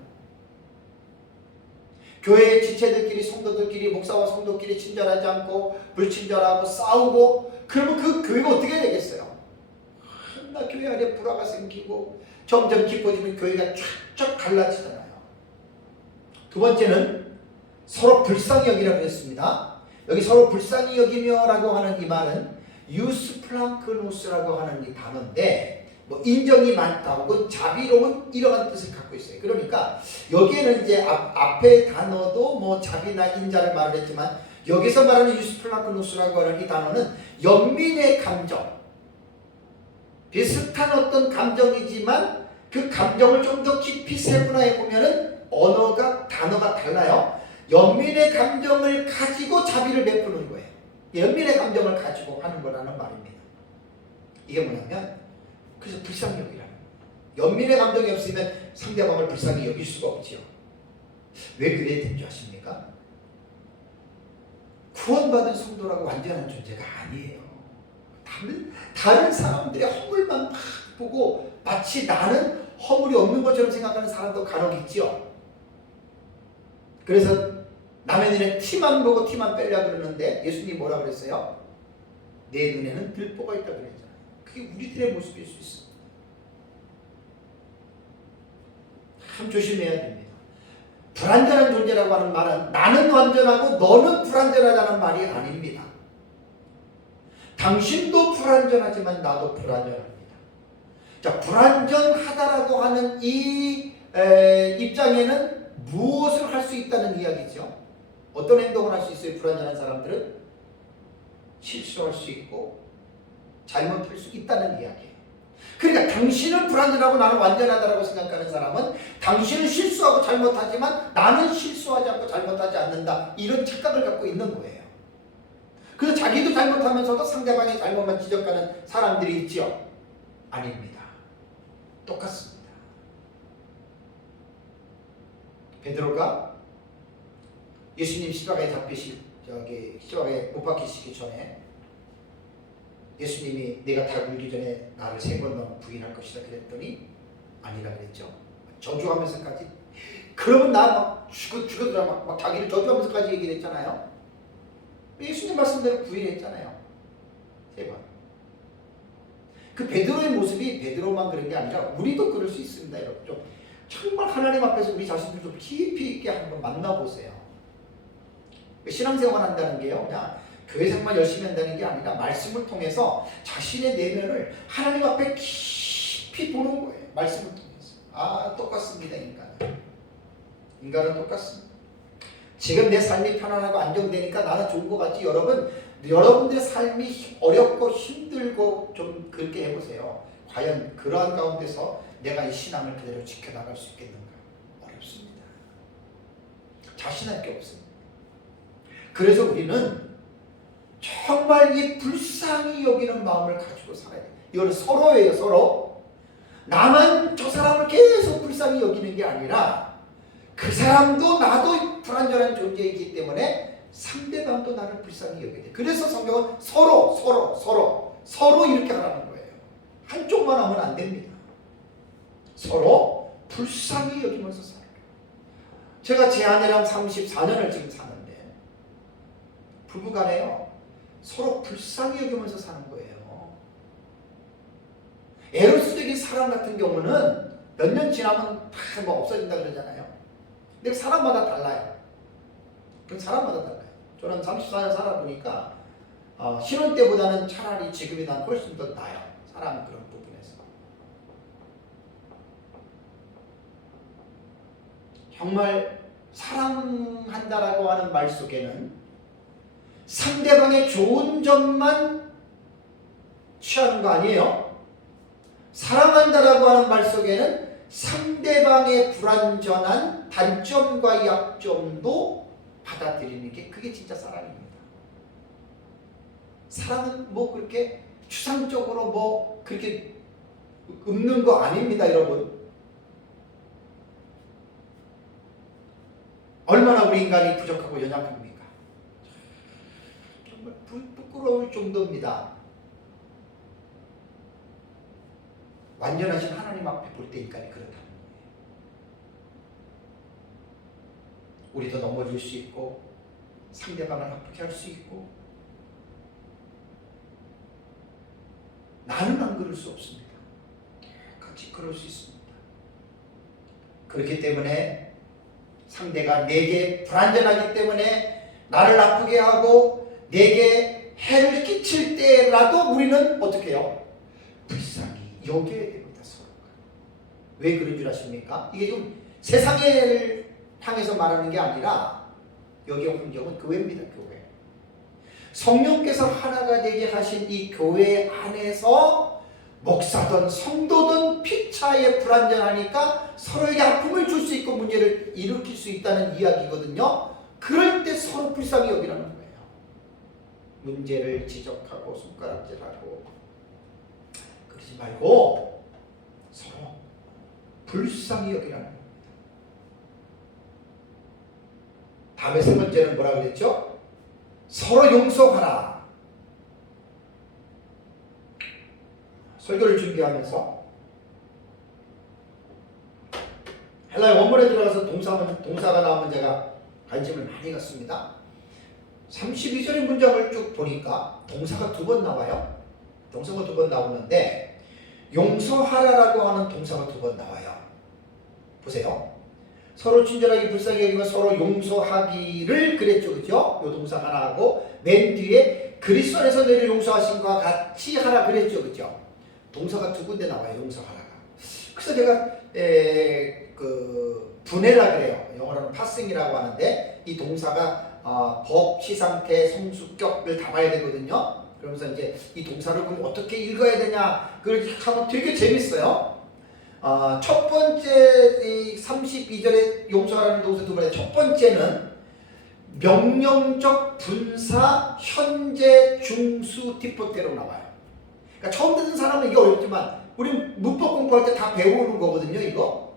교회의 지체들끼리 성도들끼리 목사와 성도끼리 친절하지 않고 불친절하고 싸우고 그러면 그 교회가 어떻게 되겠어요? 나 교회 안에 불화가 생기고 점점 깊어지면 교회가 쫙쫙 갈라지잖아요. 두 번째는 서로 불쌍히 여기라고 했습니다. 여기 서로 불쌍히 여기며라고 하는 이 말은 유스플랑크노스라고 하는 이 단어인데 뭐 인정이 많다 혹은 자비로운 이러한 뜻을 갖고 있어요. 그러니까 여기에는 이제 앞에 단어도 뭐 자비나 인자를 말했지만 여기서 말하는 유스플랑크노스라고 하는 이 단어는 연민의 감정, 비슷한 어떤 감정이지만 그 감정을 좀 더 깊이 세분화해 보면은 언어가 단어가 달라요. 연민의 감정을 가지고 자비를 베푸는 거예요. 연민의 감정을 가지고 하는 거라는 말입니다. 이게 뭐냐면 그래서 불쌍히 여기라는 거예요. 연민의 감정이 없으면 상대방을 불쌍히 여길 수가 없지요. 왜 그래야 된 줄 아십니까? 구원받은 성도라고 완전한 존재가 아니에요. 다른 사람들의 허물만 막 보고 마치 나는 허물이 없는 것처럼 생각하는 사람도 간혹 있죠. 그래서 남의 눈에 티만 보고 티만 빼려고 그러는데 예수님이 뭐라 그랬어요? 내 눈에는 들보가 있다고 그랬잖아요. 그게 우리들의 모습일 수 있습니다. 참 조심해야 됩니다. 불완전한 존재라고 하는 말은 나는 완전하고 너는 불완전하다는 말이 아닙니다. 당신도 불완전하지만 나도 불완전합니다. 자, 불완전하다라고 하는 이 입장에는 무엇을 할 수 있다는 이야기죠? 어떤 행동을 할 수 있어요? 불완전한 사람들은 실수할 수 있고 잘못할 수 있다는 이야기예요. 그러니까 당신은 불완전하고 나는 완전하다라고 생각하는 사람은 당신은 실수하고 잘못하지만 나는 실수하지 않고 잘못하지 않는다, 이런 착각을 갖고 있는 거예요. 그래서 자기도 잘못하면서도 상대방의 잘못만 지적하는 사람들이 있죠. 아닙니다. 똑같습니다. 베드로가 예수님 십자가에 십자가에 못 박히시기 전에 예수님이 내가 다 울기 전에 나를 3번 너는 부인할 것이다 그랬더니 아니라 그랬죠. 저주하면서까지. 그러면 나 막 죽어들어 막 자기를 저주하면서까지 얘기를 했잖아요. 예수님 말씀대로 부인했잖아요. 3번. 그 베드로의 모습이 베드로만 그런 게 아니라 우리도 그럴 수 있습니다. 여러분 좀 정말 하나님 앞에서 우리 자신들 좀 깊이 있게 한번 만나보세요. 신앙생활 한다는 게요, 그냥 교회 생활 열심히 한다는 게 아니라 말씀을 통해서 자신의 내면을 하나님 앞에 깊이 보는 거예요. 말씀을 통해서. 똑같습니다. 인간은 똑같습니다. 지금 내 삶이 편안하고 안정되니까 나는 좋은 것 같지. 여러분들의 삶이 어렵고 힘들고 좀 그렇게 해보세요. 과연 그러한 가운데서 내가 이 신앙을 그대로 지켜나갈 수 있겠는가? 어렵습니다. 자신할 게 없습니다. 그래서 우리는 정말 이 불쌍히 여기는 마음을 가지고 살아야 돼요. 이거는 서로예요. 서로. 나만 저 사람을 계속 불쌍히 여기는 게 아니라 그 사람도 나도 불완전한 존재이기 때문에 상대방도 나를 불쌍히 여겨야 돼. 그래서 성경은 서로 이렇게 하라는 거예요. 한쪽만 하면 안 됩니다. 서로 불쌍히 여기면서 살아요. 제가 제 아내랑 34년을 지금 사는데 부부간에요, 서로 불쌍히 여기면서 사는 거예요. 에로스적인 사랑 같은 경우는 몇 년 지나면 다 뭐 없어진다 그러잖아요. 근데 사람마다 달라요. 그건 사람마다 달라요. 저는 34년 살아보니까 신혼 때보다는 차라리 지금이 난 훨씬 더 나아요. 사람 그런 부분에서. 정말 사랑한다라고 하는 말 속에는 상대방의 좋은 점만 취하는 거 아니에요? 사랑한다라고 하는 말 속에는 상대방의 불완전한 단점과 약점도 받아들이는 게 그게 진짜 사랑입니다. 사랑은 뭐 그렇게 추상적으로 뭐 그렇게 없는 거 아닙니다, 여러분. 얼마나 우리 인간이 부족하고 연약합니까? 정말 부끄러울 정도입니다. 완전하신 하나님 앞에 볼 때니까 그렇다는 거예요. 우리도 넘어질 수 있고 상대방을 아프게 할 수 있고 나는 안 그럴 수 없습니다. 같이 그럴 수 있습니다. 그렇기 때문에 상대가 내게 불완전하기 때문에 나를 아프게 하고 내게 해를 끼칠 때라도 우리는 어떻게 해요? 불쌍히 여겨야 됩니다. 서로가. 왜 그런 줄 아십니까? 이게 좀 세상을 향해서 말하는 게 아니라 여기 온 적은 교회입니다. 교회. 성령께서 하나가 되게 하신 이 교회 안에서 목사든 성도든 피차에 불완전하니까 서로에게 아픔을 줄 수 있고 문제를 일으킬 수 있다는 이야기거든요. 그럴 때 서로 불쌍히 여기라는 거예요. 문제를 지적하고 손가락질하고 그러지 말고 서로 불쌍히 여기라는 겁니다. 다음에 세 번째는 뭐라고 그랬죠? 서로 용서하라. 설교를 준비하면서 헬라의 원문에 들어가서 동사가 나오면 제가 관심을 많이 갖습니다. 32절의 문장을 쭉 보니까 동사가 두 번 나와요. 동사가 두 번 나오는데 용서하라라고 하는 동사가 두 번 나와요. 보세요. 서로 친절하게 불쌍히 여기면 서로 용서하기를 그랬죠. 그죠? 요 동사가 나오고 맨 뒤에 그리스도 안에서 너희를 용서하신과 같이 하라 그랬죠. 그죠? 동사가 두 군데 나와요. 용서하라가. 그래서 제가 분해라 그래요. 영어로는 passing이라고 하는데 이 동사가 법, 시상태, 성수격을 다 봐야 되거든요. 그러면서 이제 이 동사를 그럼 어떻게 읽어야 되냐 그렇게 하면 되게 재밌어요. 첫 번째 이 32절에 용서하라는 동사 두 번째 첫 번째는 명령적 분사 현재 중수 디포테로 나와요. 그러니까 처음 듣는 사람은 이게 어렵지만 우리 문법 공부할 때 다 배우는 거거든요. 이거.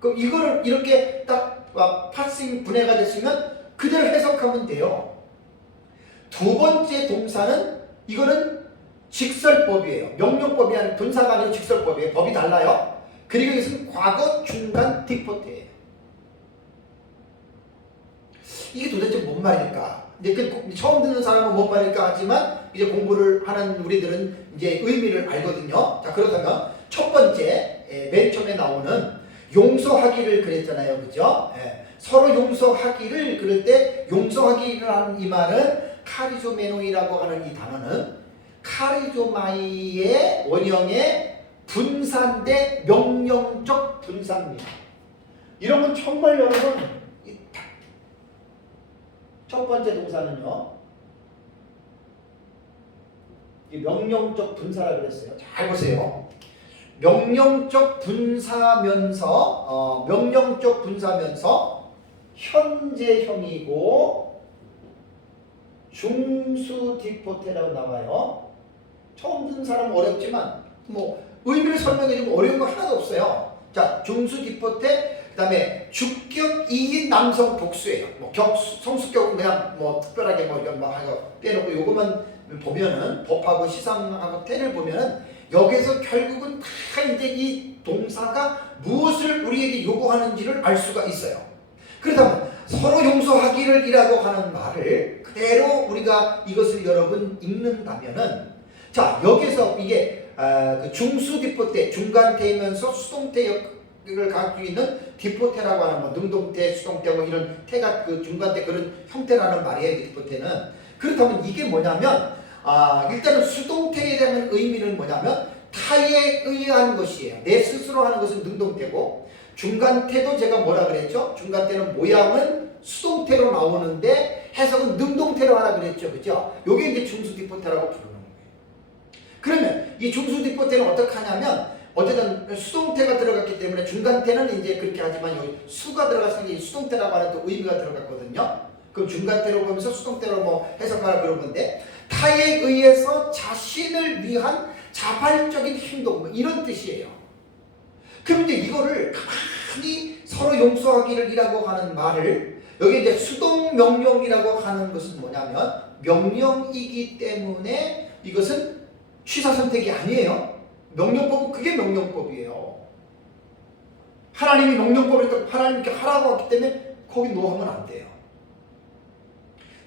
그럼 이거를 이렇게 딱 파싱 분해가 됐으면 그대로 해석하면 돼요. 두 번째 동사는 이거는 직설법이에요. 명령법이 아니라 분사가 아니고 직설법이에요. 법이 달라요. 그리고 이것은 과거 중간 디포트예요. 이게 도대체 뭔 말일까? 이제 처음 듣는 사람은 뭔 말일까 하지만 이제 공부를 하는 우리들은 이제 의미를 알거든요. 자, 그렇다면 첫 번째 맨 처음에 나오는 용서하기를 그랬잖아요. 그죠? 서로 용서하기를 그럴 때 용서하기라는 이 말은 카리조메노이라고 하는 이 단어는 카리조마이의 원형의 분사인데 명령적 분사입니다. 이런 건 정말 여러분 첫 번째 동사는요 이 명령적 분사라 그랬어요. 잘 보세요. 명령적 분사면서 현재형이고 중수 디포테라고 나와요. 처음 듣는 사람은 어렵지만 뭐 의미를 설명해주면 어려운 거 하나도 없어요. 자, 중수 디포테 그 다음에 주격 이인 남성 복수예요. 뭐 성수격은 그냥 뭐 특별하게 뭐 이런 거 하고 빼놓고 요것만 보면은 법하고 시상하고 태를 보면은 여기서 결국은 다 이제 이 동사가 무엇을 우리에게 요구하는지를 알 수가 있어요. 그렇다면 서로 용서하기를 이라고 하는 말을 그대로 우리가 이것을 여러분 읽는다면은 자 여기서 이게 그 중수 디포테 중간태이면서 수동태를 갖고 있는 디포테라고 하는 뭐 능동태, 수동태 뭐 이런 태가 그 중간태 그런 형태라는 말이에요. 디포테는. 그렇다면 이게 뭐냐면 일단은 수동태에 대한 의미는 뭐냐면 타에 의한 것이에요. 내 스스로 하는 것은 능동태고 중간태도 제가 뭐라 그랬죠? 중간태는 모양은 수동태로 나오는데 해석은 능동태로 하라 그랬죠. 그죠? 요게 이제 중수 디포테라고 부르는 거예요. 그러면 이 중수 디포테는 어떻게 하냐면 어쨌든 수동태가 들어갔기 때문에 중간태는 이제 그렇게 하지만 여기 수가 들어갔으니 수동태라고 하는 또 의미가 들어갔거든요. 그럼 중간태로 보면서 수동태로 뭐 해석하라 그런 건데 타에 의해서 자신을 위한 자발적인 행동 뭐 이런 뜻이에요. 그럼 이제 이거를 가만히 서로 용서하기를 이라고 하는 말을 여기 이제 수동 명령이라고 하는 것은 뭐냐면 명령이기 때문에 이것은 취사 선택이 아니에요. 명령법은 그게 명령법이에요. 하나님이 명령법을 하나님께 하라고 했기 때문에 거기 노하면 안 돼요.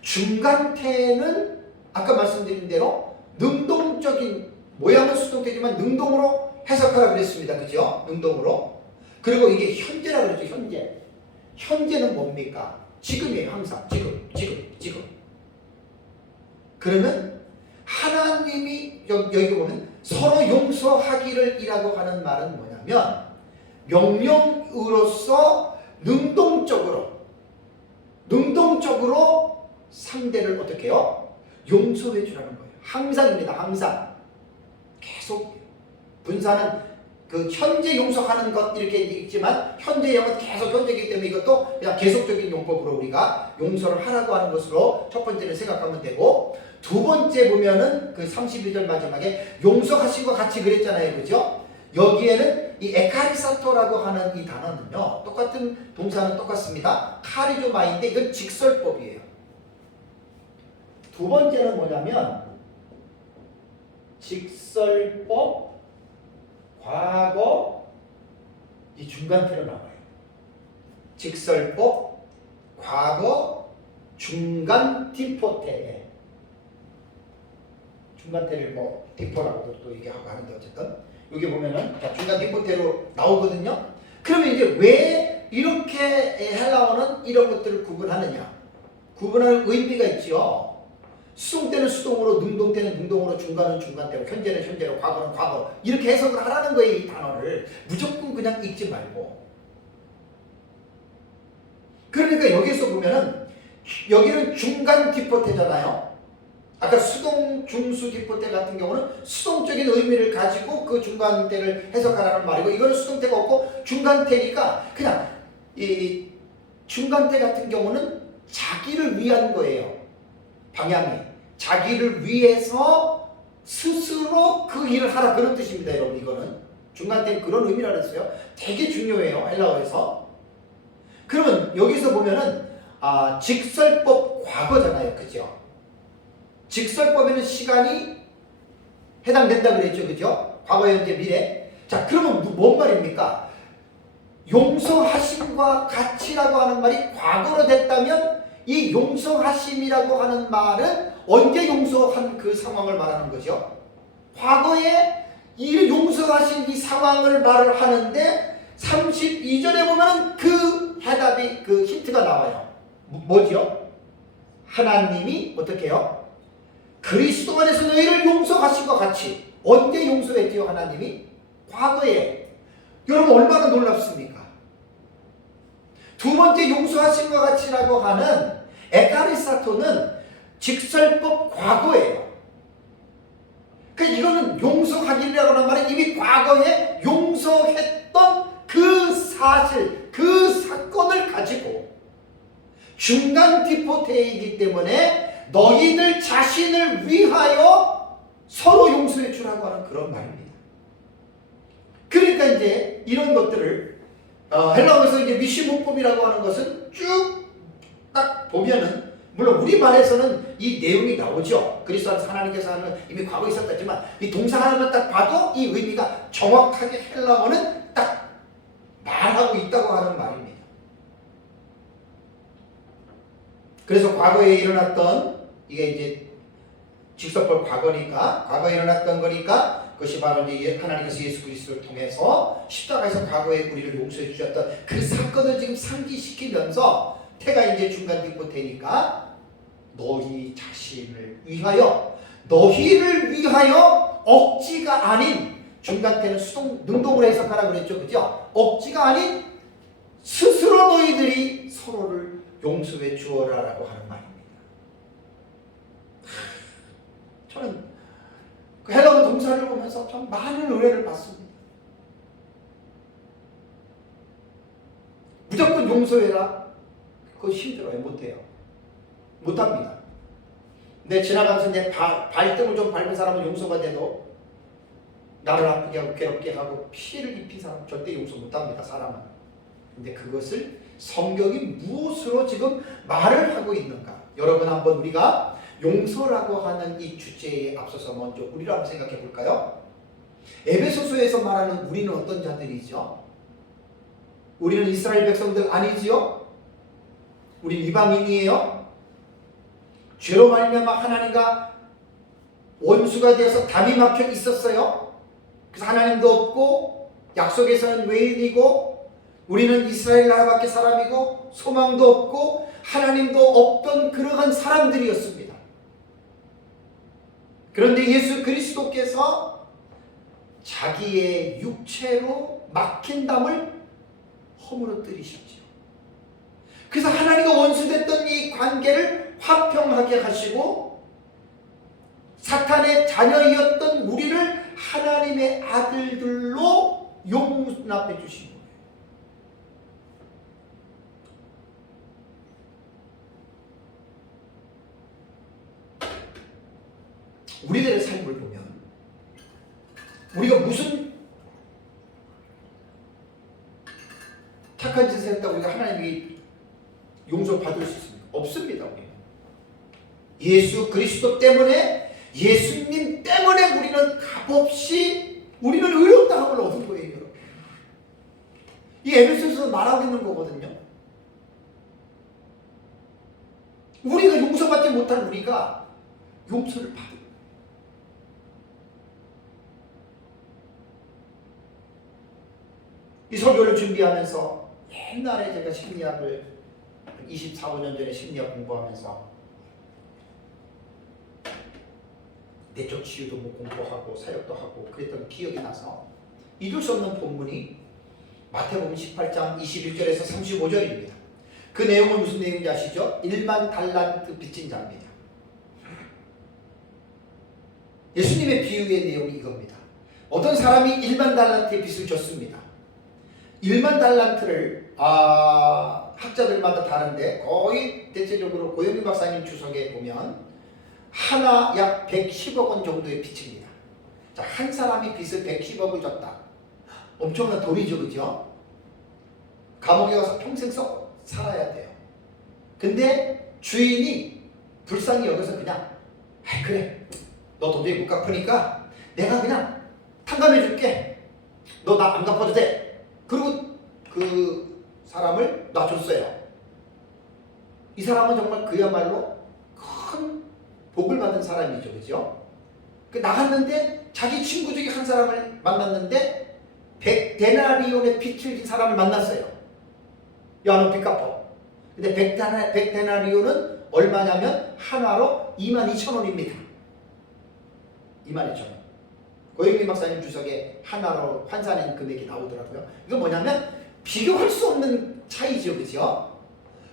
중간태는 아까 말씀드린 대로 능동적인 모양은 수동태지만 능동으로 해석하라 그랬습니다. 그죠? 능동으로. 그리고 이게 현재라 그랬죠. 현재. 현재는 뭡니까? 지금이에요. 항상. 지금. 그러면 하나님이 여기 보면 서로 용서하기를 이라고 하는 말은 뭐냐면 명령으로서 능동적으로 상대를 어떻게 해요? 용서해 주라는 거예요. 항상입니다. 항상. 계속. 분사는 그 현재 용서하는 것 이렇게 있지만 현재형은 계속 현재이기 때문에 이것도 그냥 계속적인 용법으로 우리가 용서를 하라고 하는 것으로 첫 번째는 생각하면 되고, 두 번째 보면은 그 32절 마지막에 용서하신 것 같이 그랬잖아요. 그죠? 여기에는 이 에카리사토라고 하는 이 단어는요, 똑같은 동사는 똑같습니다. 카리조마인데 이건 직설법이에요. 두 번째는 뭐냐면 직설법, 과거, 이 중간태로 나와요. 직설법, 과거, 중간 디포테. 중간태를 뭐 디포라고도 또 얘기하고 하는데 어쨌든 여기 보면은 중간 디포테로 나오거든요. 그러면 이제 왜 이렇게 헬라어는 이런 것들을 구분하느냐? 구분하는 의미가 있죠. 수동태는 수동으로, 능동태는 능동으로, 중간은 중간태로, 현재는 현재로, 과거는 과거, 이렇게 해석을 하라는 거예요. 이 단어를 무조건 그냥 읽지 말고. 그러니까 여기서 보면은 여기는 중간 디포테잖아요. 아까 수동, 중수, 디포테 같은 경우는 수동적인 의미를 가지고 그 중간태를 해석하라는 말이고, 이거는 수동태가 없고 중간태니까 그냥 이 중간태 같은 경우는 자기를 위한 거예요. 방향이 자기를 위해서 스스로 그 일을 하라, 그런 뜻입니다. 여러분, 이거는 중간태는 그런 의미라 그랬어요. 되게 중요해요, 헬라어에서. 그러면 여기서 보면은 직설법 과거잖아요. 그죠? 직설법에는 시간이 해당된다 그랬죠. 그죠? 과거, 현재, 미래. 자, 그러면 뭔 말입니까? 용서하심과 같이라고 하는 말이 과거로 됐다면 이 용서하심이라고 하는 말은 언제 용서한 그 상황을 말하는 거죠? 과거에 이 용서하신 이 상황을 말을 하는데 32절에 보면 그 해답이, 그 힌트가 나와요. 뭐죠? 하나님이 어떻게 해요? 그리스도 안에서 너희를 용서하신 것 같이. 언제 용서했지요? 하나님이? 과거에. 여러분 얼마나 놀랍습니까? 두 번째 용서하신 것 같이라고 하는 에카리사토는 직설법 과거예요. 그러니까 이거는 용서하기라고 하는 말은 이미 과거에 용서했던 그 사실, 그 사건을 가지고 중간 디포테이기 때문에 너희들 자신을 위하여 서로 용서해 주라고 하는 그런 말입니다. 그러니까 이제 이런 것들을 헬라어에서 이제 미시문법이라고 하는 것은 쭉 딱 보면은, 물론 우리말에서는 이 내용이 나오죠. 그리스도 안에서 하나님께서 하는 이미 과거에 있었다지만 이 동사 하나만 딱 봐도 이 의미가 정확하게 헬라어는 딱 말하고 있다고 하는 말입니다. 그래서 과거에 일어났던, 이게 이제 직설법 과거니까, 과거에 일어났던 거니까 그것이 바로 이제 하나님께서 예수 그리스도를 통해서 십자가에서 과거에 우리를 용서해 주셨던 그 사건을 지금 상기시키면서 태가 이제 중간 디포테니까 너희 자신을 위하여, 너희를 위하여 억지가 아닌, 중간태는 수동, 능동으로 해석하라 그랬죠. 그죠? 억지가 아닌 스스로 너희들이 서로를 용서해 주어라라고 하는 말입니다. 저는 그 헬라어 동사를 보면서 참 많은 은혜를 받습니다. 무조건 용서해라. 그거 힘들어요. 못해요. 못합니다. 내 지나가면서 내 발등을 좀 밟은 사람은 용서가 돼도 나를 아프게 하고 괴롭게 하고 피해를 입힌 사람 절대 용서 못합니다. 사람은. 근데 그것을 성경이 무엇으로 지금 말을 하고 있는가? 여러분 한번 우리가 용서라고 하는 이 주제에 앞서서 먼저 우리를 한번 생각해 볼까요? 에베소서에서 말하는 우리는 어떤 자들이죠? 우리는 이스라엘 백성들 아니지요? 우린 이방인이에요? 죄로 말미암아 하나님과 원수가 되어서 담이 막혀 있었어요. 그래서 하나님도 없고 약속에서는 외인이고 우리는 이스라엘 나라밖에 사람이고 소망도 없고 하나님도 없던 그러한 사람들이었습니다. 그런데 예수 그리스도께서 자기의 육체로 막힌 담을 허물어뜨리셨죠. 그래서 하나님과 원수됐던 이 관계를 화평하게 하시고 사탄의 자녀이었던 우리를 하나님의 아들들로 용납해 주신 거예요. 우리들의 삶을 보면 우리가 무슨 착한 짓을 했다고 우리가 하나님이 용서받을 수 있습니까? 없습니다. 우리는. 예수 그리스도 때문에 예수님 때문에 우리는 값없이 우리는 의롭다함을 얻은 거예요. 여러분. 이 에베소서에서 말하고 있는 거거든요. 우리가 용서받지 못한 우리가 용서를 받은 거예요. 이 설교를 준비하면서 옛날에 제가 심리학을 24, 5년 전에 심리학 공부하면서 내적 치유도 뭐 공부하고 사역도 하고 그랬던 기억이 나서 잊을 수 없는 본문이 마태복음 18장 21절에서 35절입니다. 그 내용은 무슨 내용인지 아시죠? 1만 달란트 빚진 자입니다. 예수님의 비유의 내용이 이겁니다. 어떤 사람이 1만 달란트의 빚을 졌습니다. 1만 달란트를 학자들마다 다른데 거의 대체적으로 고영민 박사님 주석에 보면 하나 약 110억 원 정도의 빚입니다. 자, 한 사람이 빚을 110억을 졌다. 엄청난 돈이죠, 그죠? 감옥에 가서 평생 살아야 돼요. 근데 주인이 불쌍히 여겨서 그냥 그래, 너 도저히 못 갚으니까 내가 그냥 탕감해 줄게. 너 나 안 갚아도 돼. 그리고 그 사람을 놔줬어요. 이 사람은 정말 그야말로 큰 복을 받은 사람이죠. 그죠? 나갔는데 자기 친구 중에 한 사람을 만났는데 100데나리온의 빚을 진 사람을 만났어요. 야, 너 빚 갚아. 근데 100데나리온은 얼마냐면 한화로 22,000원입니다. 22,000원. 고영민 박사님 주석에 하나로 환산한 금액이 나오더라고요. 이거 뭐냐면 비교할 수 없는 차이죠. 그죠?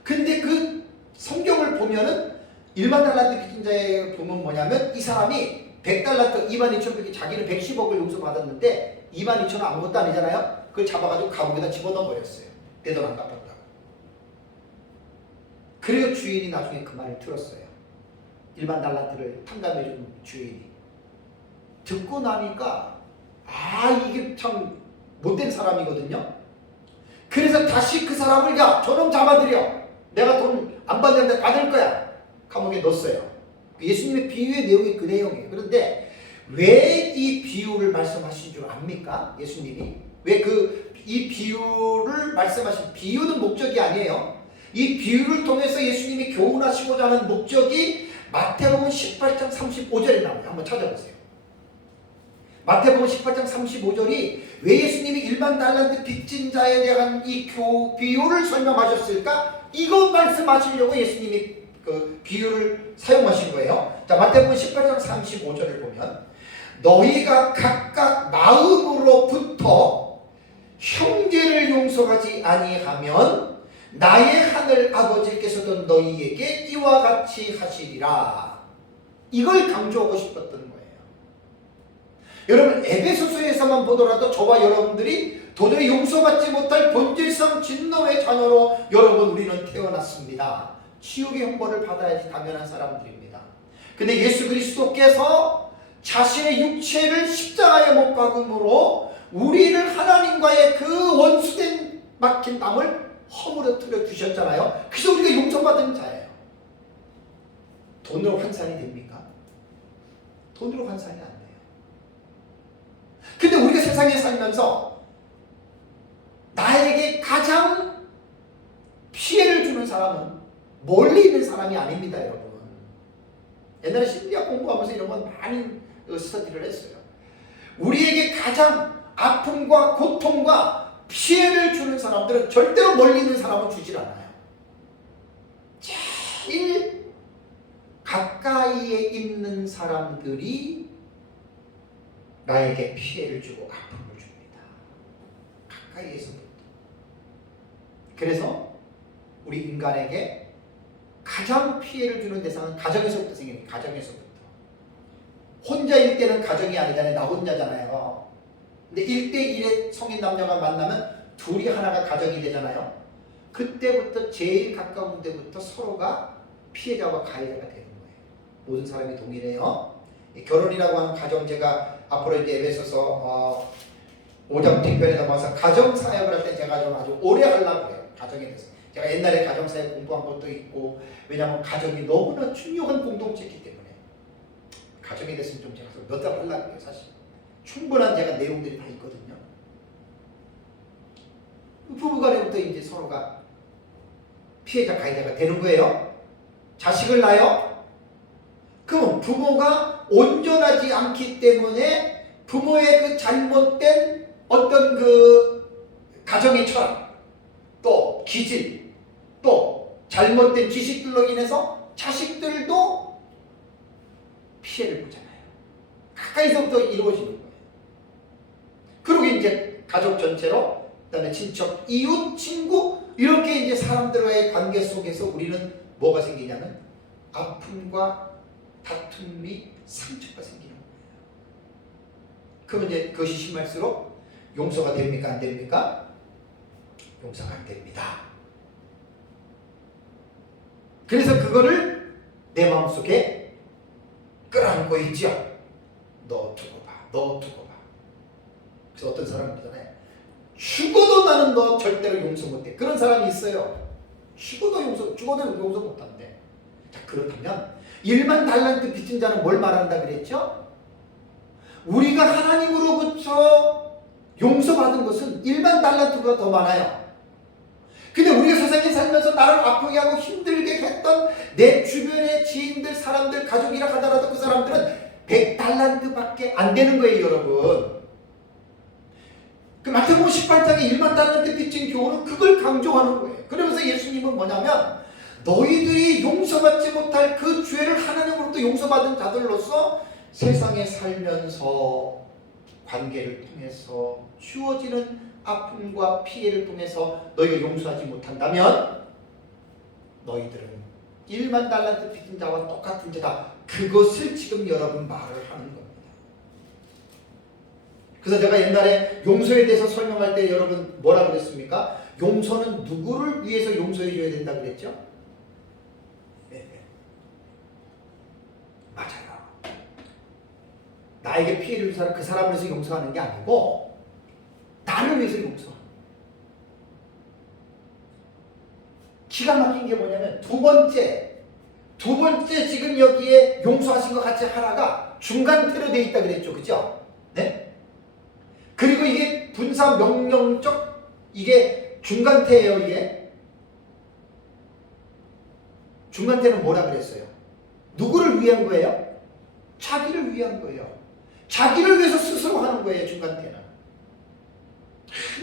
근데 그 성경을 보면은 1만 달란트 빚진 자에 보면 뭐냐면 이 사람이 100달란트 22,000원이 자기는 110억을 용서받았는데 22,000원 아무것도 아니잖아요. 그걸 잡아가지고 감옥에다 집어넣어 버렸어요. 내 돈 안 갚았다고. 그래서 주인이 나중에 그 말을 들었어요. 1만 달란트를 탕감해준 주인이. 듣고 나니까 이게 참 못된 사람이거든요. 그래서 다시 그 사람을 야, 저놈 잡아들여. 내가 돈 안 받는데 받을 거야. 감옥에 넣었어요. 예수님의 비유의 내용이 그 내용이에요. 그런데 왜 이 비유를 말씀하신 줄 압니까? 예수님이 왜 이 비유를 말씀하신 비유는 목적이 아니에요. 이 비유를 통해서 예수님이 교훈하시고자 하는 목적이 마태복음 18장 35절에 나와요. 한번 찾아보세요. 마태복음 18장 35절이 왜 예수님이 1만 달란트 빚진 자에 대한 이 비유를 설명하셨을까? 이거 말씀하시려고 예수님이 그 비유를 사용하신 거예요. 자, 마태복음 18장 35절을 보면 너희가 각각 마음으로부터 형제를 용서하지 아니하면 나의 하늘 아버지께서도 너희에게 이와 같이 하시리라. 이걸 강조하고 싶었던 거예요. 여러분, 에베소서에서만 보더라도 저와 여러분들이 도저히 용서받지 못할 본질성 진노의 자녀로 여러분 우리는 태어났습니다. 지옥의 형벌을 받아야지 당연한 사람들입니다. 근데 예수 그리스도께서 자신의 육체를 십자가에 못 박음으로 우리를 하나님과의 그 원수된 막힌 담을 허물어뜨려 주셨잖아요. 그래서 우리가 용서받은 자예요. 돈으로 환산이 됩니까? 돈으로 환산이 안 돼요. 근데 우리가 세상에 살면서 나에게 가장 피해를 주는 사람은 멀리 있는 사람이 아닙니다, 여러분. 옛날에 심리학 공부하면서 이런 건 많이 스터디를 했어요. 우리에게 가장 아픔과 고통과 피해를 주는 사람들은 절대로 멀리 있는 사람은 주질 않아요. 제일 가까이에 있는 사람들이 나에게 피해를 주고 아픔을 줍니다. 가까이에서부터. 그래서 우리 인간에게 가장 피해를 주는 대상은 가정에서부터 생깁니다. 가정에서부터. 혼자일 때는 가정이 아니잖아요. 나 혼자잖아요. 근데 1대1의 성인 남녀가 만나면 둘이 하나가 가정이 되잖아요. 그때부터 제일 가까운 데부터 서로가 피해자와 가해자가 되는 거예요. 모든 사람이 동일해요. 결혼이라고 하는 가정, 제가 앞으로 이제 에베소서 5장 뒤편에 넘어가서 가정 사역을 할 때 제가 좀 아주 오래 하려고 해요. 가정에 대해서. 제가 옛날에 가정 사역 공부한 것도 있고, 왜냐하면 가정이 너무나 중요한 공동체이기 때문에 가정에 대해서는 좀 제가 몇 달 하려고 해요. 사실 충분한 제가 내용들이 다 있거든요. 부부간에부터 이제 서로가 피해자 가해자가 되는 거예요. 자식을 낳아요. 그럼 부모가 온전하지 않기 때문에 부모의 그 잘못된 어떤 그 가정의 철학, 또 기질, 또 잘못된 지식들로 인해서 자식들도 피해를 보잖아요. 가까이서부터 이루어지는 거예요. 그리고 이제 가족 전체로, 그다음에 친척, 이웃, 친구, 이렇게 이제 사람들과의 관계 속에서 우리는 뭐가 생기냐면 아픔과 다툼 및 상처가 생기는 거예요. 그러면 이제 그것이 심할수록 용서가 됩니까? 안 됩니까? 용서가 안 됩니다. 그래서 그거를 내 마음속에 끌어안고 있죠. 너 두고 봐. 너 두고 봐. 그래서 어떤 사람은 있잖아요. 죽어도 나는 너 절대로 용서 못해. 그런 사람이 있어요. 죽어도 용서 못한대. 자, 그렇다면 1만 달란트 빚진 자는 뭘 말한다 그랬죠? 우리가 하나님으로부터 용서받은 것은 1만 달란트보다 더 많아요. 근데 우리가 세상에 살면서 나를 아프게 하고 힘들게 했던 내 주변의 지인들, 사람들, 가족이라 하더라도 그 사람들은 100달란트밖에 안 되는 거예요, 여러분. 그 마태복음 18장에 1만 달란트 빚진 교훈은 그걸 강조하는 거예요. 그러면서 예수님은 뭐냐면 너희들이 용서받지 못할 그 죄를 하나님으로부터 용서받은 자들로서 세상에 살면서 관계를 통해서 주어지는 아픔과 피해를 통해서 너희가 용서하지 못한다면 너희들은 1만 달란트 빚진 자와 똑같은 자다. 그것을 지금 여러분 말을 하는 겁니다. 그래서 제가 옛날에 용서에 대해서 설명할 때 여러분 뭐라 그랬습니까? 용서는 누구를 위해서 용서해 줘야 된다 그랬죠? 네. 맞아요. 나에게 피해를 준 사람, 그 사람을 위해서 용서하는 게 아니고 나를 위해서 용서하는. 기가 막힌 게 뭐냐면 두 번째 지금 여기에 용서하신 것 같이 하나가 중간태로 되어 있다 그랬죠. 그죠? 네? 그리고 이게 분사 명령적 이게 중간태예요. 이게 중간태는 뭐라 그랬어요? 누구를 위한 거예요? 자기를 위한 거예요. 자기를 위해서 스스로 하는 거예요. 중간태는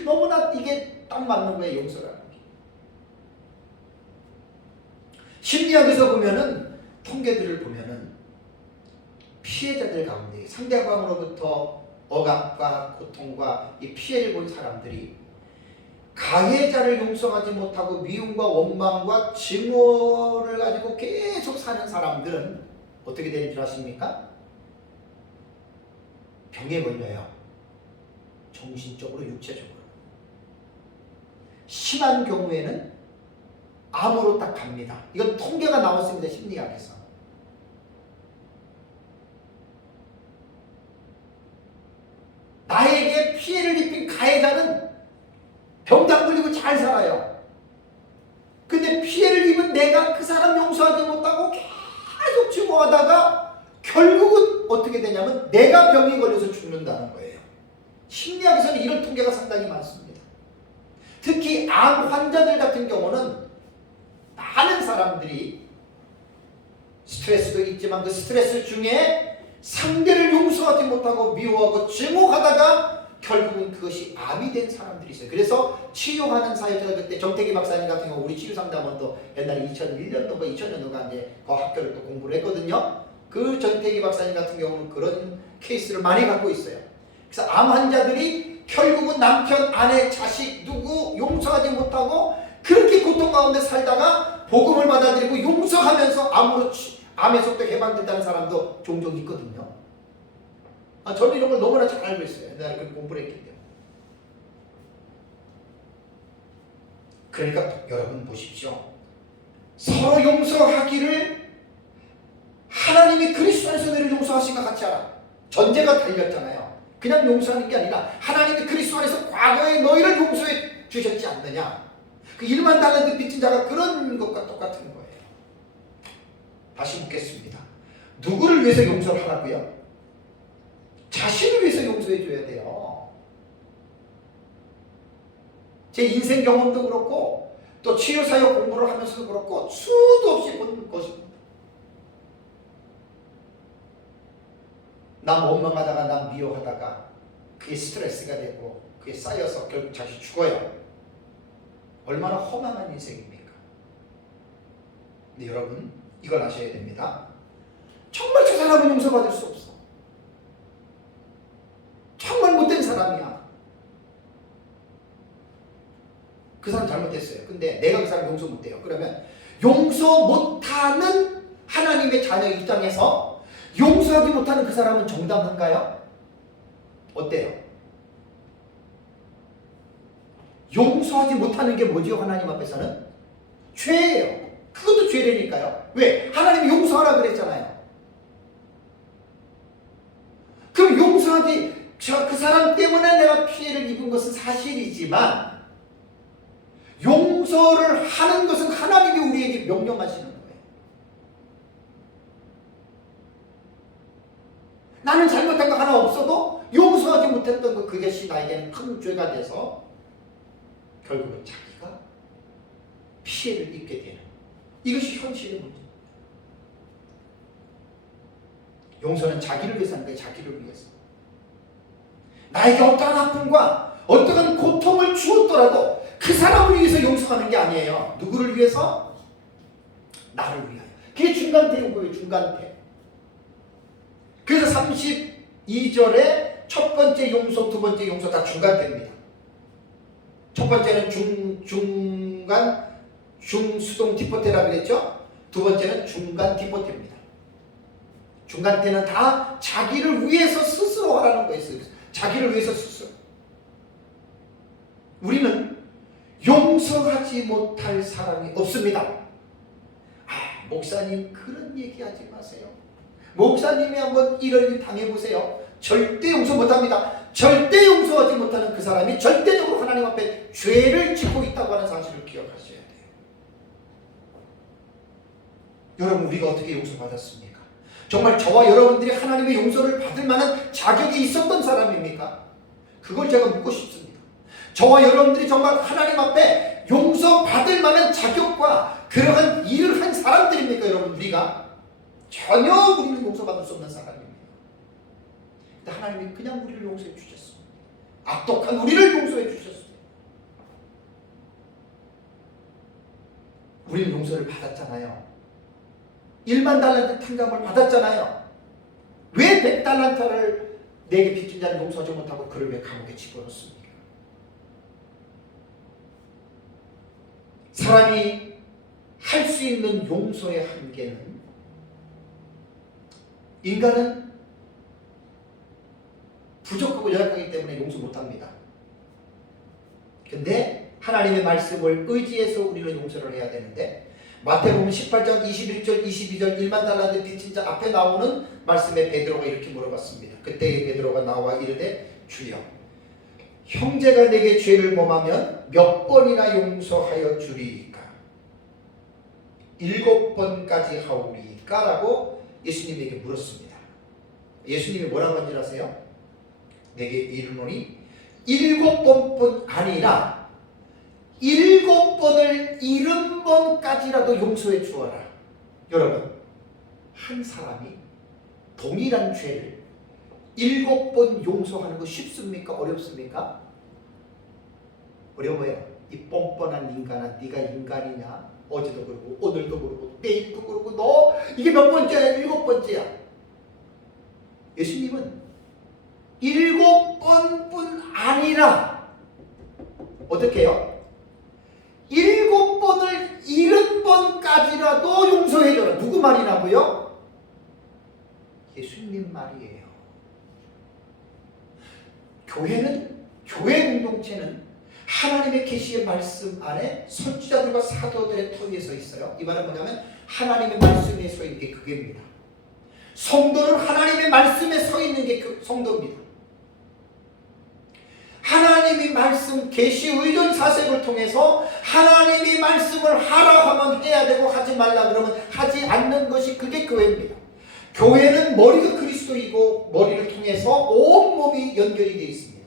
너무나 이게 딱 맞는 거예요. 용서라는 게. 심리학에서 보면은 통계들을 보면은 피해자들 가운데 상대방으로부터 억압과 고통과 이 피해를 본 사람들이 가해자를 용서하지 못하고 미움과 원망과 증오를 가지고 계속 사는 사람들은 어떻게 되는 줄 아십니까? 병에 걸려요. 정신적으로, 육체적으로. 심한 경우에는 암으로 딱 갑니다. 이건 통계가 나왔습니다. 심리학에서. 나에게 피해를 입힌 가해자는 병장 걸리고 잘 살아요. 근데 피해를 입은 내가 그 사람 용서하지 못하고 계속 증오하다가 결국은 어떻게 되냐면 내가 병이 걸려서 죽는다는 거예요. 심리학에서는 이런 통계가 상당히 많습니다. 특히 암 환자들 같은 경우는 많은 사람들이 스트레스도 있지만 그 스트레스 중에 상대를 용서하지 못하고 미워하고 증오하다가 결국은 그것이 암이 된 사람들이 있어요. 그래서 치유하는 사역자가 그때 정태기 박사님 같은 경우 우리 치유상담원도 옛날에 2001년도가 2000년도가 이제 그 학교를 또 공부를 했거든요. 그 정태기 박사님 같은 경우는 그런 케이스를 많이 갖고 있어요. 그래서 암 환자들이 결국은 남편, 아내, 자식 누구 용서하지 못하고 그렇게 고통 가운데 살다가 복음을 받아들이고 용서하면서 암에서부터 해방됐다는 사람도 종종 있거든요. 저는 이런 걸 너무나 잘 알고 있어요. 옛날에 그 공부를 했기 때문에. 그러니까 여러분 보십시오. 서로 용서하기를 하나님이 그리스도 안에서 너희를 용서하신 것 같지 않아? 전제가 달렸잖아요. 그냥 용서하는 게 아니라 하나님이 그리스도 안에서 과거에 너희를 용서해 주셨지 않느냐. 그 1만 달란트 빚진 자가 그런 것과 똑같은 거예요. 다시 묻겠습니다. 누구를 위해서 용서를 하라고요? 자신을 위해서 용서해 줘야 돼요. 제 인생 경험도 그렇고 또 치유사역 공부를 하면서도 그렇고 수도 없이 본 것입니다. 남 원망하다가 남 미워하다가 그게 스트레스가 되고 그게 쌓여서 결국 자식 죽어요. 얼마나 험한 인생입니까? 근데 여러분 이걸 아셔야 됩니다. 정말 저 사람은 용서받을 수 없어. 정말 못된 사람이야. 그 사람 잘못했어요. 근데 내가 그 사람 용서 못해요. 그러면 용서 못하는 하나님의 자녀 입장에서 용서하지 못하는 그 사람은 정당한가요? 어때요? 용서하지 못하는 게 뭐지요? 하나님 앞에서는? 죄예요. 그것도 죄라니까요. 왜? 하나님이 용서하라 그랬잖아요. 그럼 용서하지 그 사람 때문에 내가 피해를 입은 것은 사실이지만 용서를 하는 것은 하나님이 우리에게 명령하시는 거예요. 나는 잘못한 거 하나 없어도 용서하지 못했던 것 그것이 나에게는 큰 죄가 돼서 결국은 자기가 피해를 입게 되는 이것이 현실의 문제입니다. 용서는 자기를 위해서 하는 거예요. 자기를 위해서. 나에게 어떠한 아픔과 어떠한 고통을 주었더라도 그 사람을 위해서 용서하는 게 아니에요. 누구를 위해서? 나를 위하여. 그게 중간태인 거예요. 중간태. 그래서 32절에 첫 번째 용서, 두 번째 용서 다 중간태입니다. 첫 번째는 중수동 디포테라 그랬죠? 두 번째는 중간 디포테입니다. 중간태는 다 자기를 위해서 스스로 하라는 거였어요. 자기를 위해서 스스로. 우리는 용서하지 못할 사람이 없습니다. 목사님 그런 얘기하지 마세요. 목사님이 한번 이런 일 당해보세요. 절대 용서 못합니다. 절대 용서하지 못하는 그 사람이 절대적으로 하나님 앞에 죄를 짓고 있다고 하는 사실을 기억하셔야 돼요. 여러분 우리가 어떻게 용서받았습니까? 정말 저와 여러분들이 하나님의 용서를 받을 만한 자격이 있었던 사람입니까? 그걸 제가 묻고 싶습니다. 저와 여러분들이 정말 하나님 앞에 용서받을 만한 자격과 그러한 일을 한 사람들입니까? 여러분 우리가 전혀 우리는 용서받을 수 없는 사람입니다. 근데 하나님이 그냥 우리를 용서해 주셨습니다. 악독한 우리를 용서해 주셨습니다. 우리는 용서를 받았잖아요. 1만 달란트 탕감을 받았잖아요. 왜 100달란트를 내게 빚진 자를 용서하지 못하고 그를 왜 감옥에 집어넣습니까? 사람이 할 수 있는 용서의 한계는 인간은 부족하고 연약하기 때문에 용서 못합니다. 근데 하나님의 말씀을 의지해서 우리는 용서를 해야 되는데 마태복음 18장 21절 22절 1만 달란트 빚진 자 앞에 나오는 말씀에 베드로가 이렇게 물어봤습니다. 그때 베드로가 나와 이르되 주여 형제가 내게 죄를 범하면 몇 번이나 용서하여 주리이까? 7번까지 하오리이까? 라고 예수님에게 물었습니다. 예수님이 뭐라고 한지 아세요? 내게 이르노니 7번뿐 아니라 7번을 70번까지라도 용서해 주어라. 여러분, 한 사람이 동일한 죄를 7번 용서하는 거 쉽습니까? 어렵습니까? 어려워요. 이 뻔뻔한 인간아, 네가 인간이냐? 어제도 그러고 오늘도 그러고 내일도 그러고 너 이게 몇 번째야? 7번째야. 예수님은 7번뿐 아니라 어떻게 해요? 7번을 70번까지라도 용서해줘라. 누구 말이라고요? 예수님 말이에요. 교회 공동체는 하나님의 계시의 말씀 안에 선지자들과 사도들의 터위에 서 있어요. 이 말은 뭐냐면 하나님의 말씀에 서 있는 게 그게입니다. 성도는 하나님의 말씀에 서 있는 게 그 성도입니다. 하나님이 말씀 계시 의존 사색을 통해서 하나님이 말씀을 하라 하면 해야 되고 하지 말라 그러면 하지 않는 것이 그게 교회입니다. 교회는 머리가 그리스도이고 머리를 통해서 온몸이 연결이 되어 있습니다.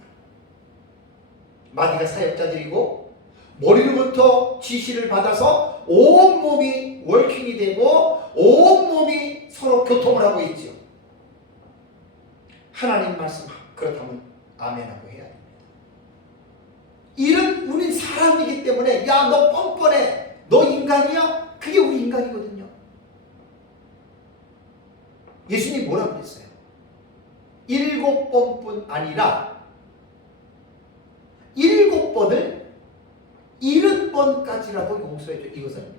마디가 사역자들이고 머리로부터 지시를 받아서 온몸이 월킹이 되고 온몸이 서로 교통을 하고 있죠. 하나님 말씀 그렇다면 아멘하고 해야 됩니다. 이런 우린 사람이기 때문에 야 너 뻔뻔해 너 인간이야? 그게 우리 인간이거든요. 예수님 뭐라고 그랬어요? 7번뿐 아니라 7번을 70번까지라도 용서해줘. 이것은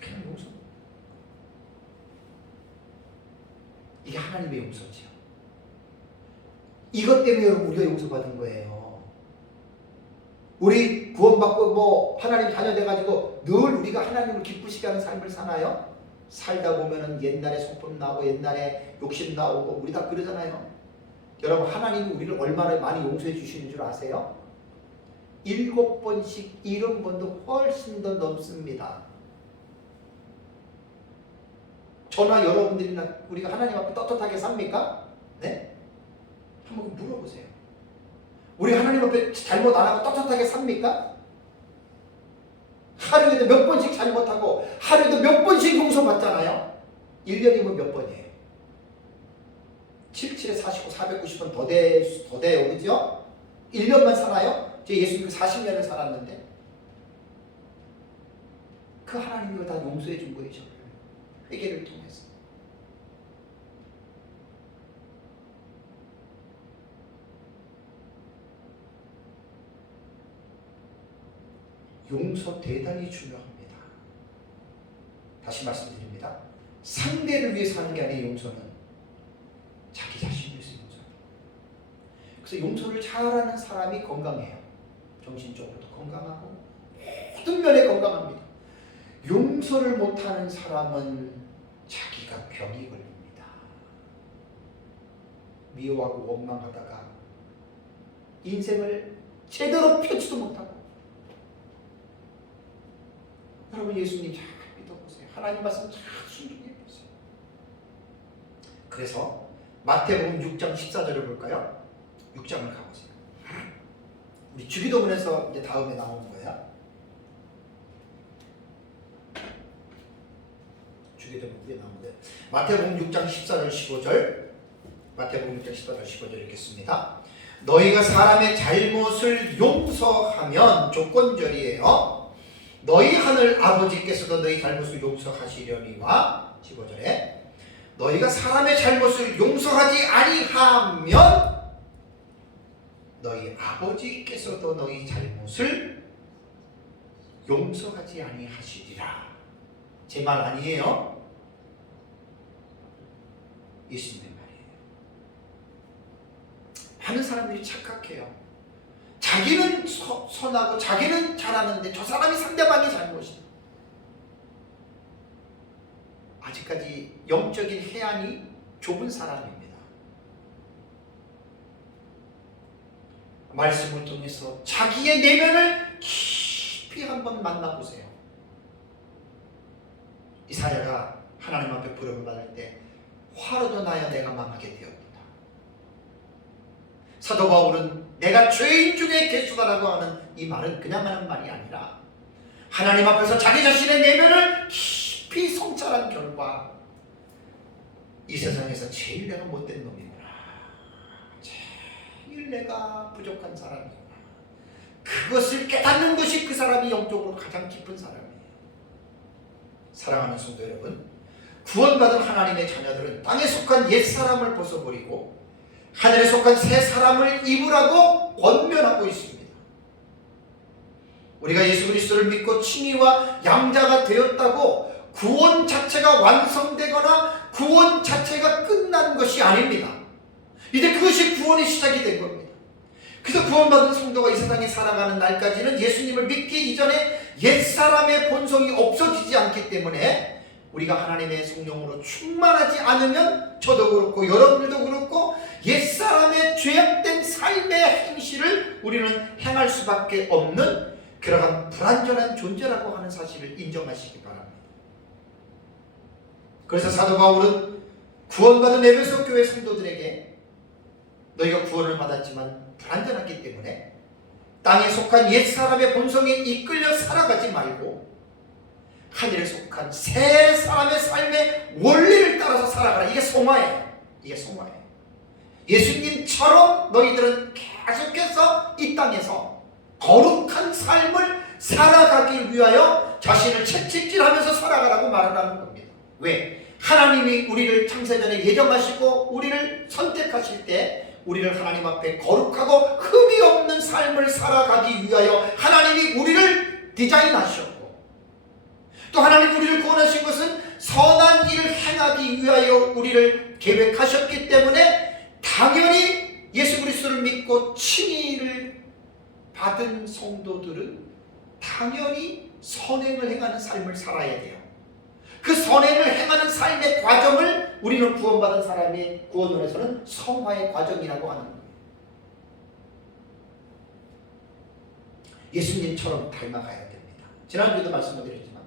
그냥 용서. 이게 하나님의 용서지요. 이것 때문에 여러분 우리가 용서받은 거예요. 우리 구원받고 하나님 자녀 돼가지고 늘 우리가 하나님을 기쁘시게 하는 삶을 사나요? 살다 보면은 옛날에 속품 나오고 옛날에 욕심 나오고 우리 다 그러잖아요. 여러분 하나님이 우리를 얼마나 많이 용서해 주시는 줄 아세요? 7번씩 70번도 훨씬 더 넘습니다. 저나 여러분들이나 우리가 하나님 앞에 떳떳하게 삽니까? 네? 한번 물어보세요. 우리 하나님 앞에 잘못 안 하고 떳떳하게 삽니까? 하루에도 몇 번씩 잘못하고 하루에도 몇 번씩 용서받잖아요. 1년이면 몇 번이에요? 77에 49, 490번 더 돼요. 그죠? 1년만 사나요? 제 예수님 40년을 살았는데 그 하나님이 다 용서해 준 거예요. 저를. 회개를 통해서. 용서 대단히 중요합니다. 다시 말씀드립니다. 상대를 위해서 하는 게 아니에요. 용서는 자기 자신을 위해서 용서합니다. 그래서 용서를 잘하는 사람이 건강해요. 정신적으로도 건강하고 모든 면에 건강합니다. 용서를 못하는 사람은 자기가 병이 걸립니다. 미워하고 원망하다가 인생을 제대로 펴지도 못하고. 여러분 예수님 잘 믿어보세요. 하나님 말씀 잘 순종해보세요. 그래서 마태복음 6장 14절을 볼까요? 6장을 가보세요. 우리 주기도문에서 이제 다음에 나오는 거야. 주기도문에 나오는데 마태복음 6장 14절 15절 마태복음 6장 14절 15절 읽겠습니다. 너희가 사람의 잘못을 용서하면 조건절이에요. 너희 하늘 아버지께서도 너희 잘못을 용서하시려니와 15절에 너희가 사람의 잘못을 용서하지 아니하면 너희 아버지께서도 너희 잘못을 용서하지 아니하시리라. 제 말 아니에요. 예수님의 말이에요. 많은 사람들이 착각해요. 자기는 선하고 자기는 잘하는데 저 사람이 상대방이 잘못이에요. 아직까지 영적인 해안이 좁은 사람입니다. 말씀을 통해서 자기의 내면을 깊이 한번 만나보세요. 이사야가 하나님 앞에 부름을 받을 때 화로도 나여 내가 망하게 되었다. 사도 바울은 내가 죄인 중에 개수다라고 하는 이 말은 그냥 하는 말이 아니라 하나님 앞에서 자기 자신의 내면을 깊이 성찰한 결과 이 세상에서 제일 내가 못된 놈이구나, 제일 내가 부족한 사람이구나, 그것을 깨닫는 것이 그 사람이 영적으로 가장 깊은 사람이에요. 사랑하는 성도 여러분, 구원받은 하나님의 자녀들은 땅에 속한 옛사람을 벗어버리고 하늘에 속한 새 사람을 입으라고 권면하고 있습니다. 우리가 예수 그리스도를 믿고 칭의와 양자가 되었다고 구원 자체가 완성되거나 구원 자체가 끝난 것이 아닙니다. 이제 그것이 구원의 시작이 된 겁니다. 그래서 구원받은 성도가 이 세상에 살아가는 날까지는 예수님을 믿기 이전에 옛사람의 본성이 없어지지 않기 때문에 우리가 하나님의 성령으로 충만하지 않으면 저도 그렇고 여러분들도 그렇고 옛사람의 죄악된 삶의 행실을 우리는 행할 수밖에 없는 그러한 불완전한 존재라고 하는 사실을 인정하시기 바랍니다. 그래서 사도 바울은 구원받은 에베소 교회 성도들에게 너희가 구원을 받았지만 불완전하기 때문에 땅에 속한 옛사람의 본성에 이끌려 살아가지 말고 하늘에 속한 새 사람의 삶의 원리를 따라서 살아가라. 이게 성화예요. 이게 성화예요. 예수님처럼 너희들은 계속해서 이 땅에서 거룩한 삶을 살아가기 위하여 자신을 채찍질하면서 살아가라고 말을 하는 겁니다. 왜? 하나님이 우리를 창세전에 예정하시고 우리를 선택하실 때 우리를 하나님 앞에 거룩하고 흠이 없는 삶을 살아가기 위하여 하나님이 우리를 디자인하셨고 또 하나님 우리를 구원하신 것은 선한 일을 행하기 위하여 우리를 계획하셨기 때문에 당연히 예수 그리스도를 믿고 칭의를 받은 성도들은 당연히 선행을 행하는 삶을 살아야 돼요. 그 선행을 행하는 삶의 과정을 우리는 구원받은 사람의 구원론에서는 성화의 과정이라고 하는 거예요. 예수님처럼 닮아가야 됩니다. 지난주에도 말씀을 드렸지만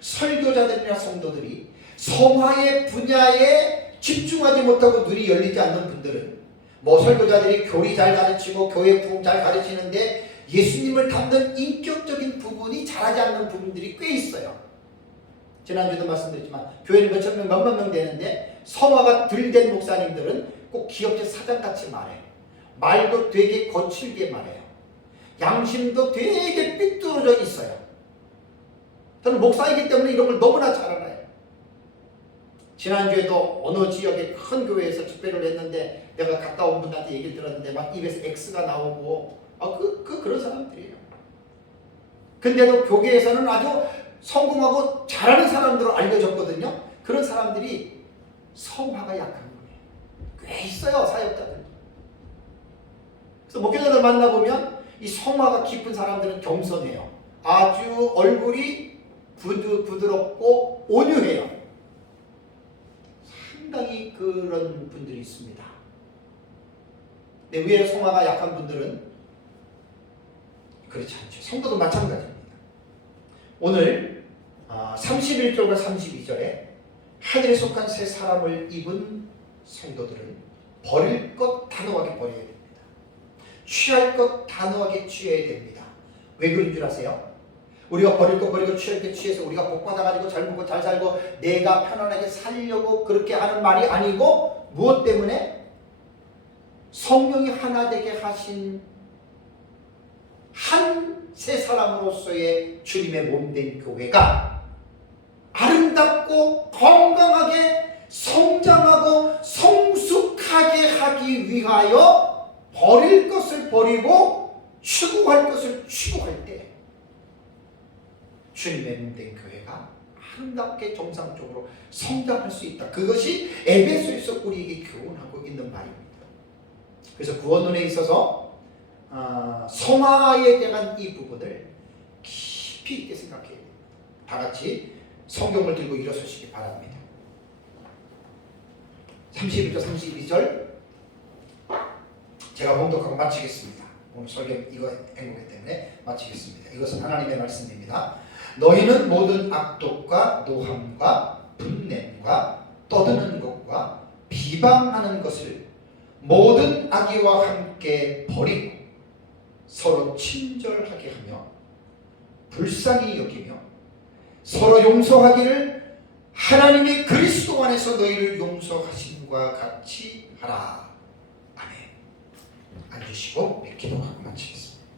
설교자들이나 성도들이 성화의 분야에 집중하지 못하고 눈이 열리지 않는 분들은 설교자들이 교리 잘 가르치고 교회 부흥 잘 가르치는데 예수님을 닮는 인격적인 부분이 잘하지 않는 부분들이 꽤 있어요. 지난주에도 말씀드렸지만 교회는 몇천 명, 몇만 명 되는데 성화가 덜 된 목사님들은 꼭 기업체 사장같이 말해요. 말도 되게 거칠게 말해요. 양심도 되게 삐뚤어져 있어요. 저는 목사이기 때문에 이런 걸 너무나 잘 알아요. 지난주에도 어느 지역의 큰 교회에서 집회를 했는데 내가 갔다 온 분한테 얘기를 들었는데 막 입에서 X가 나오고 그런 사람들이에요. 근데도 교계에서는 아주 성공하고 잘하는 사람들로 알려졌거든요. 그런 사람들이 성화가 약한 거예요. 꽤 있어요, 사역자들. 그래서 목회자들 만나보면 이 성화가 깊은 사람들은 겸손해요. 아주 얼굴이 부드럽고 온유해요. 상당히 그런 분들이 있습니다. 근데 의외로 성화가 약한 분들은 그렇지 않죠. 성도도 마찬가지입니다. 오늘 31절과 32절에 하늘에 속한 새 사람을 입은 성도들은 버릴 것 단호하게 버려야 됩니다. 취할 것 단호하게 취해야 됩니다. 왜 그런 줄 아세요? 우리가 버릴 것 버리고 취할 것 취해서 우리가 복받아가지고 잘 먹고 잘 살고 내가 편안하게 살려고 그렇게 하는 말이 아니고 무엇 때문에? 성령이 하나 되게 하신 한 새 사람으로서의 주님의 몸된 교회가 아름답고 건강하게 성장하고 성숙하게 하기 위하여 버릴 것을 버리고 추구할 것을 추구할 때 주님의 몸된 교회가 아름답게 정상적으로 성장할 수 있다. 그것이 에베소에서 우리에게 교훈하고 있는 말입니다. 그래서 구원론에 있어서 성화에 대한 이 부분을 깊이 있게 생각해야 됩니다. 다 같이 성경을 들고 일어서시기 바랍니다. 31절 32절 제가 봉독하고 마치겠습니다. 오늘 설교 이거 행복했기 때문에 마치겠습니다. 이것은 하나님의 말씀입니다. 너희는 모든 악독과 노함과 분냄과 떠드는 것과 비방하는 것을 모든 악의와 함께 버리고 서로 친절하게 하며 불쌍히 여기며 서로 용서하기를 하나님의 그리스도 안에서 너희를 용서하심과 같이 하라. 아멘. 앉으시고 기도하고 마치겠습니다.